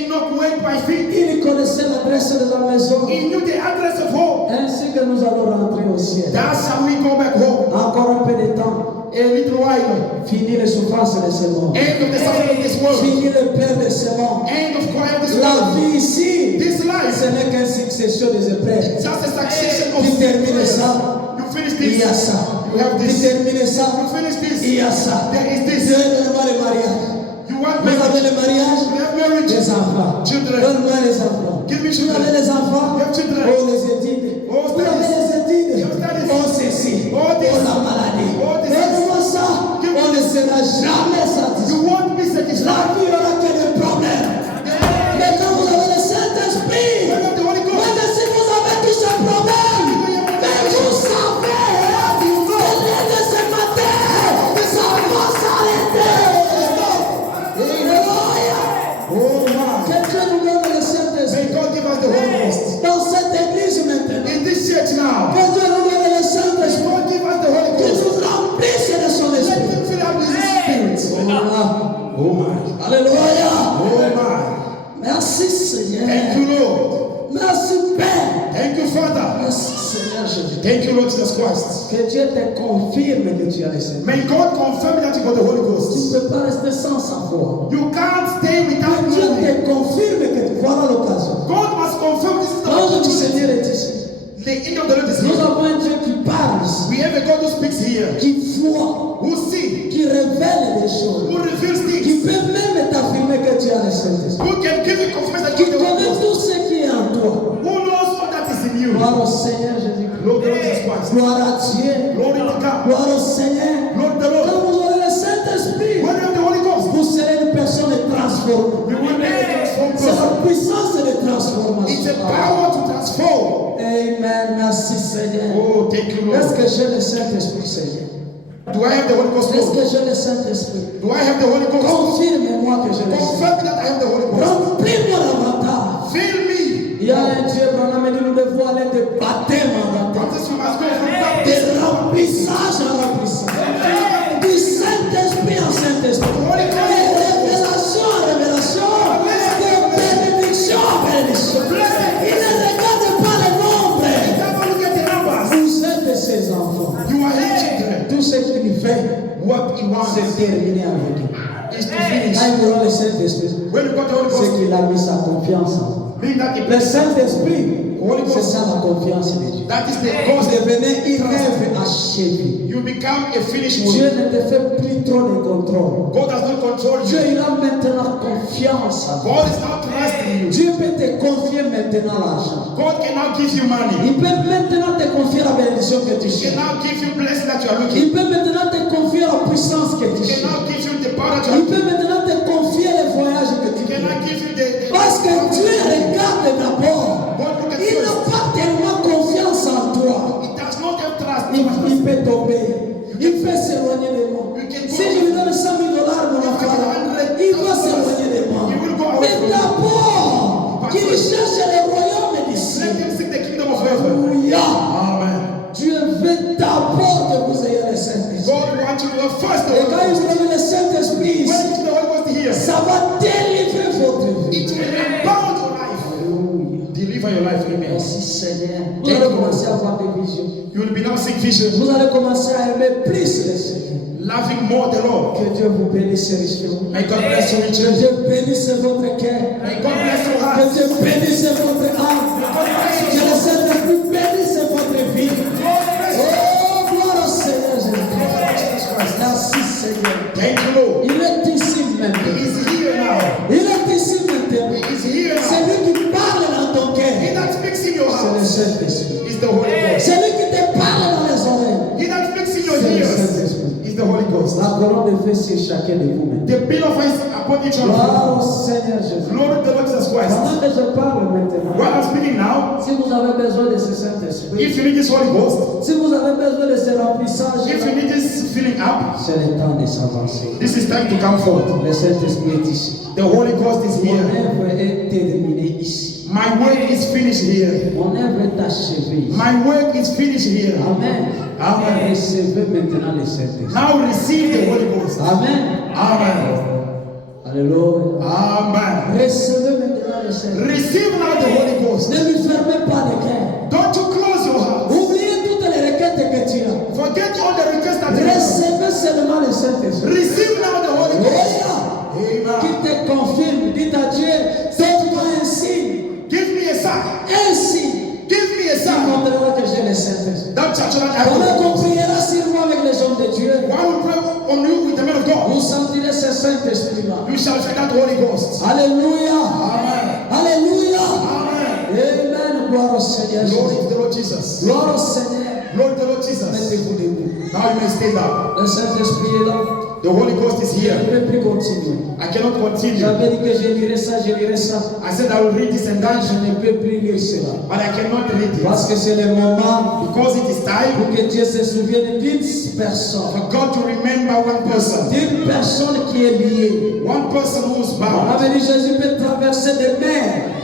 Enoch went by feet. Il connaissait l'adresse de la maison. He knew the address of home. Ainsi que nous allons rentrer au ciel. That's how we go back home. Encore un peu de temps. A little while. Fini les souffrances de ce monde. End of the suffering of this world. Fini le père de ce monde. End of cry of this La world. vie ici, This life. ce n'est qu'une succession des épreuves. Just a succession of Tu termines prayers. ça, You finish il y a this. ça. You have Tu this. termines ça, You finish il this. y a ça. There is this. Donne-moi le mariage. You want Vous avez marriage. le mariage, You have marriage. les enfants. Children. Donne-moi les enfants. Give me Vous children. avez les enfants, You have children. oh les études. Oh, Vous avez les études, You have studies. oh ceci, Oh, this. oh la maladie. Oh, this. Donne-moi ça, on ne sera jamais satisfait. You won't be satisfied. La vie aura que des problèmes. Mais quand vous avez le Saint-Esprit, When you have the Holy Ghost. même si vous avez tous ces problèmes, mais vous savez, de ce matin, ça va s'arrêter. Alléluia. Oh my. Que Dieu nous donne le Saint-Esprit. May God give us the Holy Ghost. Dans cette église maintenant, In this church now. que Dieu nous donne le Saint-Esprit. God give us the Holy Qu'il Ghost. nous remplisse de son Let esprit. him fill up with his spirit. Oh my. Alléluia. Oh my. Merci Seigneur. Thank you, Lord. Merci Père. Thank you, Father. Merci Seigneur Jésus. Thank you, Lord Jesus Christ. Que Dieu te confirme que tu as le Saint-Esprit. May God confirm that you got the Holy Tu Ghost. ne peux pas rester sans savoir. You can't stay without Que Dieu knowing. te confirme que voilà l'occasion. God must confirm this is the L'ange du opportunity. Seigneur est ici. The angel of the Lord is Nous here. avons un Dieu qui parle ici, We have a God who speaks here, qui voit, who sees, qui révèle des choses, who reveals qui things, peut même t'affirmer que tu as le Saint-Esprit, who can give you confirmation that qui you have the Holy connaît Ghost, tout ce qui est en toi. who knows all that is in you. Gloire au Seigneur Jésus-Christ. Lord the Lord Jesus Christ. Gloire à Dieu. Glory to God. Gloire au Seigneur. Lord the Lord. Quand vous aurez le Saint-Esprit, When you have the Holy Ghost, vous serez une personne transformée. you will be a transformed C'est la person. puissance de It's transformation. a power to transform. Amen. Merci Seigneur. Oh, thank you, Est-ce Lord. que j'ai le Saint-Esprit, Seigneur? Do I have the Holy Ghost, Est-ce Lord? que j'ai le Saint-Esprit? Do I have the Holy Ghost? Confirme-moi que je le sais. Confirm that I have the Holy Ghost. Remplis-moi davantage. Fill me. Il y a un Dieu, Branham dit, nous devons aller de baptême en baptême. Baptist, you must go from De baptism. remplissage en remplissage. Du Saint-Esprit en Saint-Esprit. De révélation en révélation. De bénédiction en bénédiction. Il ne regarde pas le nombre. Never look at the numbers. Vous êtes de ses enfants. You are his children. Tout ce qu'il fait, What he wants c'est terminé avec lui. is to finish. Quand il aura le Saint-Esprit, When you got the Holy c'est Ghost, qu'il a mis sa confiance en vous. mean that Le Saint-Esprit, Holy c'est Ghost, ça la confiance de Dieu. that is the Vous cause. devenez une œuvre achevée. You become a finished Dieu work. ne te fait plus trop de contrôle. God does not control Dieu, you. il a maintenant confiance en God is not trusting you. Dieu peut te confier maintenant l'argent. God can now give you money. Il peut maintenant te confier la bénédiction que tu He can cherches. now give you blessing that you are looking. Il peut maintenant te confier la puissance que tu He can cherches. now give you the power that you Il are peut maintenant te confier les voyages que tu He can fais. now give you the Parce que Dieu regarde d'abord. God look at Il you. n'a pas tellement confiance en toi. He does not have trust. Il peut tomber. Il peut s'éloigner de moi. Si je lui donne 100 000 $, mon enfant, il va s'éloigner de moi. Mais d'abord, qu'il cherche le royaume d'ici. Let him seek the kingdom of heaven. Alléluia. Amen. Dieu veut d'abord que vous ayez le Saint-Esprit. God wants you to have first the Et Holy quand il Ghost. vous donne le Saint-Esprit, When you the Holy Ghost here, ça va délivrer votre vie. it will rebound your life. Alléluia. Deliver your life, amen. Merci Seigneur. Vous allez commencer à avoir des visions. You will be now seeing vision, Vous allez commencer à aimer plus le Seigneur. loving more the Lord. Que Dieu vous bénisse richement. May God bless you Que richly. Dieu bénisse votre cœur. May God bless your Que heart. Dieu bénisse votre âme. Que le Saint-Esprit bénisse votre vie. Oh, gloire au Seigneur Jésus-Christ. Merci Seigneur. Thank you, Lord. Il est ici He maintenant. is here now. Il est ici maintenant. He is here C'est now. lui qui parle dans ton He cœur. that speaks in your C'est le heart Saint-Esprit. is the Holy Ghost. C'est lui qui te parle dans les oreilles. He that speaks in your C'est le ears Saint-Esprit. is the Holy Ghost. La couronne de feu sur chacun de vous maintenant. The bill of is upon each one of Gloire au Seigneur Jésus. you. Glory to the Lord Jesus Christ. Pendant que je parle maintenant, While I'm speaking now, si vous avez besoin de ce Saint-Esprit, if you need this Holy Ghost, si vous avez besoin de ce remplissage, if you need this filling up, c'est le temps de s'avancer. this is time to come forth. Le Saint-Esprit est ici. The Holy Ghost is Mon here. œuvre est terminée ici. My work is finished here. Mon œuvre est achevée ici. My work is finished here. Amen. Amen. Recevez maintenant le Saint-Esprit. Now receive the Holy Ghost. Amen. Amen. Alléluia. Amen. Recevez maintenant le Seigneur. Receive now the Holy Ghost. Ne lui fermez pas le cœur. Don't you close your heart. Oubliez toutes les requêtes que tu as. Forget all the requests that you have. Recevez seulement le Saint-Esprit. Receive now the Holy Ghost. Alléluia. Qui Amen. te confirme. Dis à Dieu, donne-moi un signe. Give me a sign. Un signe. Give me a Qui sign. montrera que j'ai le Saint-Esprit. That church that I Pendant will. qu'on priera sur moi avec les hommes de Dieu, While we pray on you with the man of God, vous sentirez ce Saint-Esprit-là. you shall feel that Holy Ghost. Alléluia. Amen. Alléluia. Amen. Amen. Gloire au Seigneur. Glory to the Lord Jesus. Gloire au Seigneur. Glory to the Lord Jesus. Mettez-vous debout. Now you may stay down. Le Saint-Esprit est là. The Holy Ghost is Je here. ne peux plus continuer. I cannot continue. J'avais dit que je lirais ça, je lirais ça. I said I will read this and that, Je ne peux plus lire cela. but I cannot read it. Parce que c'est le moment Because it is time pour que Dieu se souvienne d'une personne. for God to remember one person. D'une personne qui est liée. One person who is On bound. avait dit Jésus peut traverser des mers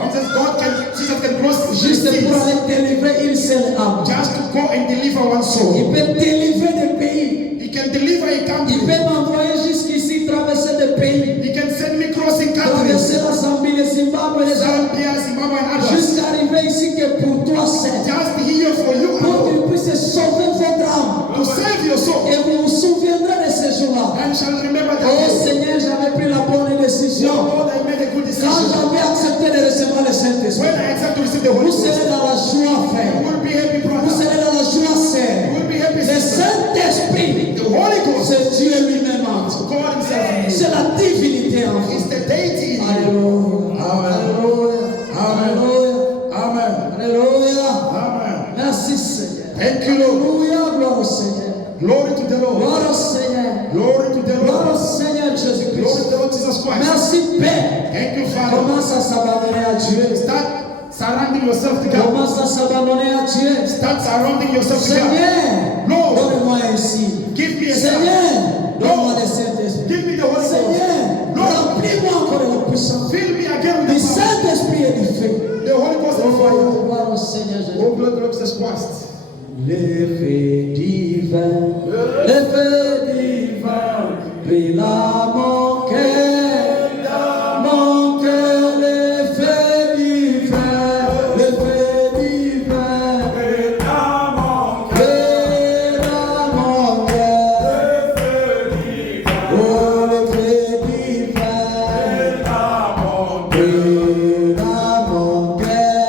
Jesus can cross juste seas pour aller délivrer une seule âme. just to go and deliver one soul. Il peut délivrer des pays. He can deliver a Il country. peut m'envoyer jusqu'ici traverser des pays. He can send me crossing countries. Traverser la Zambie, le Zimbabwe, les autres. Zambia, Zimbabwe, and others. Jusqu'à arriver ici que pour toi c'est. Just here for you Pour alone. qu'il puisse sauver votre âme. To save your soul. Et vous vous souviendrez de ces jours-là. And shall remember that. Oh Seigneur, j'avais pris la bonne décision. Lord, I made a good Quand decision. j'avais accepté de recevoir le Saint-Esprit. When I accept to receive the Holy Vous Ghost, serez dans la joie, frère. you will be happy, Vous brother. serez dans la joie, You sœur. will be happy, Le sister. Saint-Esprit, The Holy Ghost, c'est Dieu lui-même en vous. God Himself in you. C'est la divinité en vous. It's the deity in you. Alléluia. Amen. Alléluia. Amen. Alléluia. Amen. Alléluia. Amen. Merci Seigneur. Thank you, Lord. Alléluia. Gloire au Seigneur. Glory to the Lord. Gloire au Seigneur. Glory to the Gloire au Lord. Seigneur Glory to Jésus-Christ. the Lord Jesus Christ. Merci Père. Thank you, Father. Commence à s'abandonner à Dieu. Start surrounding yourself to God. Commence à s'abandonner à Dieu. Start surrounding yourself to God. Seigneur, Lord, donne-moi un signe. give me a sign. Seigneur, donne-moi Lord, le Saint-Esprit. give me the Holy Ghost. Seigneur, Lord, remplis-moi encore de la puissance. fill me again Du with the power. Saint-Esprit et du feu. The Holy Ghost and fire. Oh, gloire au Seigneur Jésus. Oh, glory to the Lord Jesus Christ. L'effet divin, brille à mon cœur, l'effet divin, brille à mon cœur, oh l'effet divin, brille à mon cœur,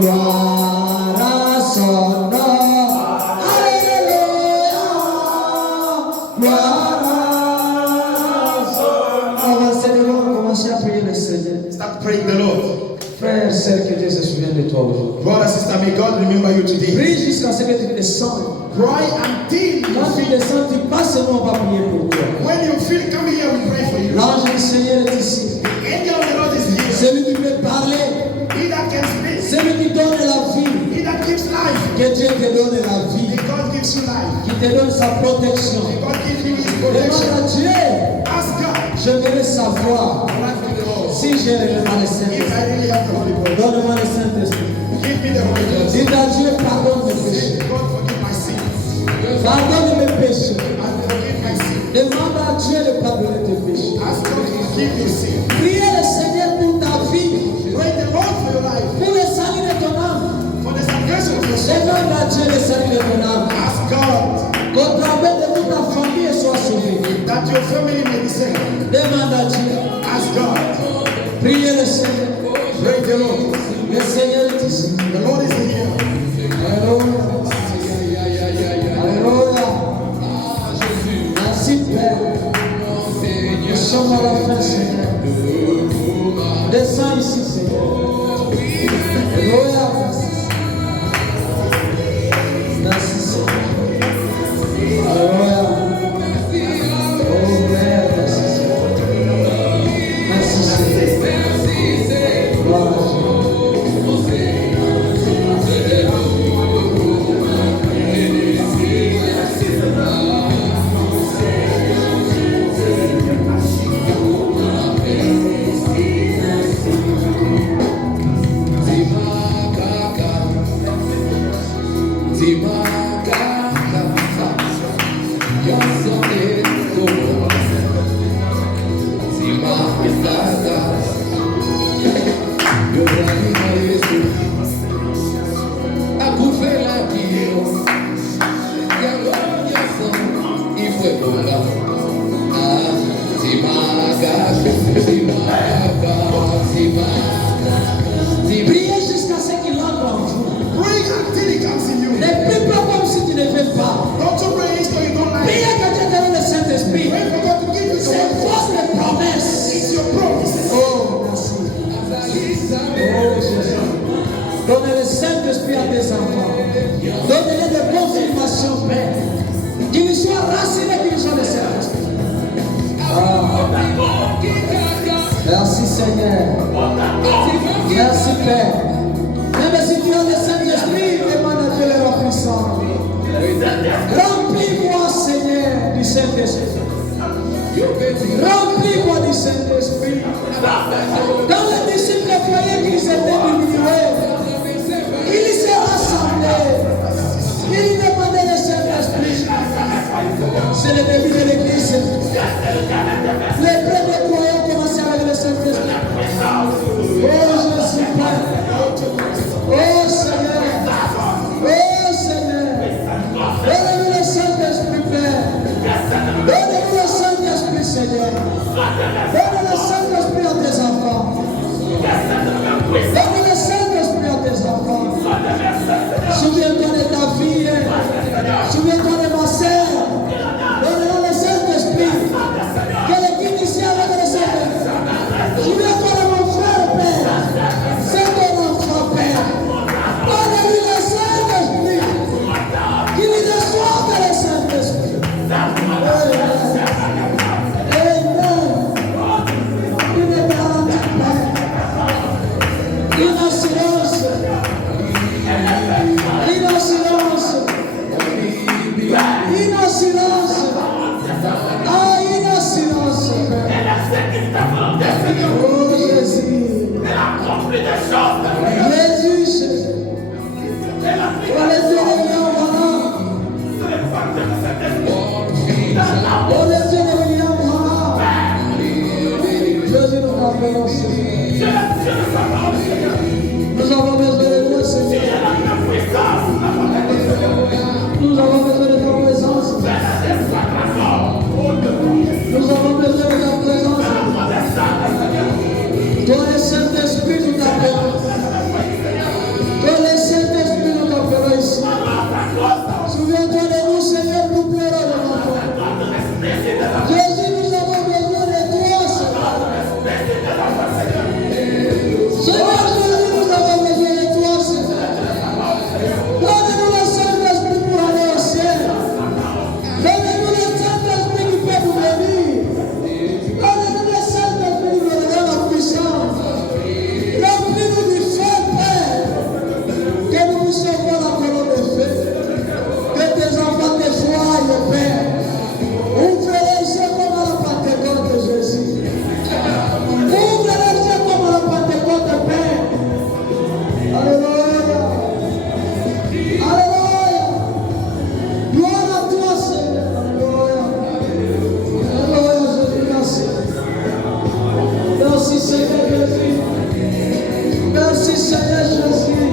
Gloire à son nom. Alléluia. Gloire à son nom. On va seulement commencer à prier le Seigneur. Start praying the Lord. Frère, sœur, que Dieu se souvienne de toi aujourd'hui. Brother, sister, may God remember you today. Prie jusqu'à ce que tu descendes. Cry until Quand tu descends, tu passes seulement, on va prier pour toi. when you feel coming here, we pray for you. L'ange du Seigneur est ici. The angel of the Lord is here. Celui qui peut parler, He that can speak. celui qui donne la vie. He that gives life. Que Dieu te donne la vie, May God gives you life. qui te donne sa protection. May God give you His Demande protection. à Dieu, Ask God. j'aimerais savoir Life to the Lord. si j'ai réellement le If Saint-Esprit. I really have the Holy Ghost, Donne-moi le Saint-Esprit. give me the Holy Ghost. Dis à Dieu, pardonne mes péchés. Say, God forgive my sins. Pardonne mes péchés. I forgive my sins. Demande à Dieu de pardonner tes péchés. Ask God to forgive your sins. Priez le Seigneur pour ta vie, Pray the Lord for your life. pour le salut de ton âme. For the salvation of your soul. Demande à Dieu le salut de ton âme. Ask God Qu'au travers de toute ta famille soit sauvée. that your family may be saved. Demande à Dieu. Ask God. Priez le Seigneur. Pray the Lord. Le Seigneur est ici. The Lord is here. Alléluia. Alléluia. Merci Père. Nous sommes à la fin, Seigneur. Descends ici, Seigneur. Alléluia. Merci, Seigneur. Alléluia. Oh, Père, merci, Seigneur. Merci, Seigneur. Gloire à Dieu. Priez jusqu'à ce qu'il entre en vous. Pray until He comes in you. Ne prie pas comme si tu ne veux pas. Don't you pray so you don't like. Priez que Dieu te donne le Saint-Esprit. Pray for God to give you the C'est Holy Ghost. votre promesse. It's your promise. Oh, merci. Oh, Jésus. Donne le Saint-Esprit à tes enfants. Donne-les de confirmation, Père. Qu'ils soient rassurés qu'ils ont le Saint-Esprit. Merci, Seigneur. Merci, Père. Même si tu as le Saint-Esprit, demande à Dieu le remplissant. Remplis-moi, Seigneur, du Saint-Esprit. Remplis-moi du Saint-Esprit. Dans les disciples croyaient qu'ils étaient diminués. Ils se rassemblaient. Ils demandaient le Saint-Esprit. C'est le début de l'Église. Les premiers croyants commençaient avec le Saint-Esprit. Oh, je suis prêt. Oh, Seigneur. Oh, Seigneur. Donne-nous le Saint-Esprit, Père. Donne-nous le Saint-Esprit, Seigneur. Donne le Saint-Esprit à tes enfants. Donne le Saint-Esprit à tes enfants. Souviens-toi de ta fille. Souviens-toi de ma sœur. Donne-nous le Saint-Esprit. Qu'elle est initiée avec le Saint-Esprit. Souviens-toi de mon frère, Père. C'est ton enfant, Père. Donne-lui le Saint-Esprit. Qu'il lui reçoive le Saint-Esprit. Une garantie, Père. Une assurance. Une assurance. Une assurance. Ah, une assurance, Père. Oh, Jésus. Jésus, Jésus. Oh, les Dieu revient, voilà. Oh, les Dieu revient, voilà. Jésus, nous t'appelons, Seigneur. Nous avons besoin de toi, Seigneur. Nous avons besoin de ta présence. Nous avons besoin de ta présence. Toi, le Saint-Esprit, nous t'appelons. Toi, Seigneur Jésus.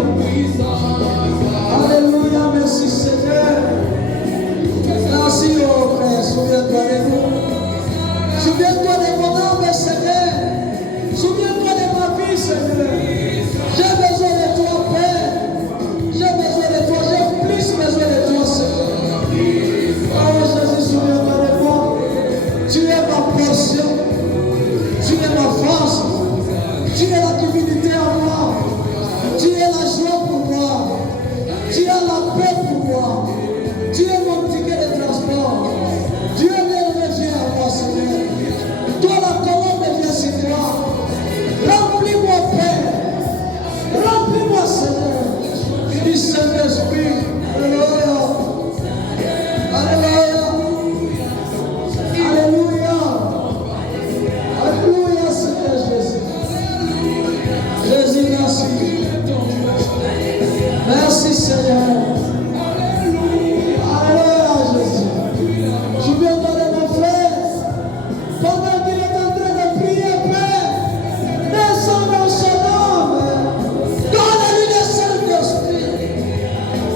Alléluia, merci Seigneur. Merci oh Père, souviens-toi de nous. Souviens-toi de mon âme Seigneur. Souviens-toi de ma vie Seigneur. J'ai besoin de toi Père. J'ai besoin de toi, j'ai plus besoin de toi Seigneur. Oh Jésus, souviens-toi de moi. Tu es ma portion. Tu es ma force. Tu es la divinité en moi. Tu es la joie pour moi. Tu es la paix pour moi. Tu es mon ticket de transport. Dieu revient à moi, Seigneur. Toi, la colombe vient sur moi. Remplis-moi, Père. Remplis-moi, Seigneur. Du Saint-Esprit. Alléluia. Alléluia. Alléluia. Alléluia, Seigneur Jésus. Jésus, merci. Merci, Seigneur. Alléluia, Jésus. Souviens-toi de mon frère. Pendant qu'il est en train de prier, Père, descends dans son âme. Donne-lui le Saint-Esprit.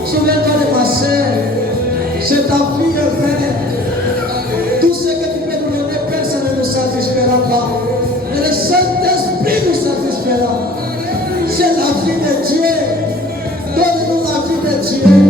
Souviens-toi de ma sœur. C'est ta fille, Père. Tout ce que tu peux nous donner, Père, ça ne nous satisfera pas. Mais le Saint-Esprit nous satisfera. C'est la vie de Dieu. Donne-nous la vie de Dieu.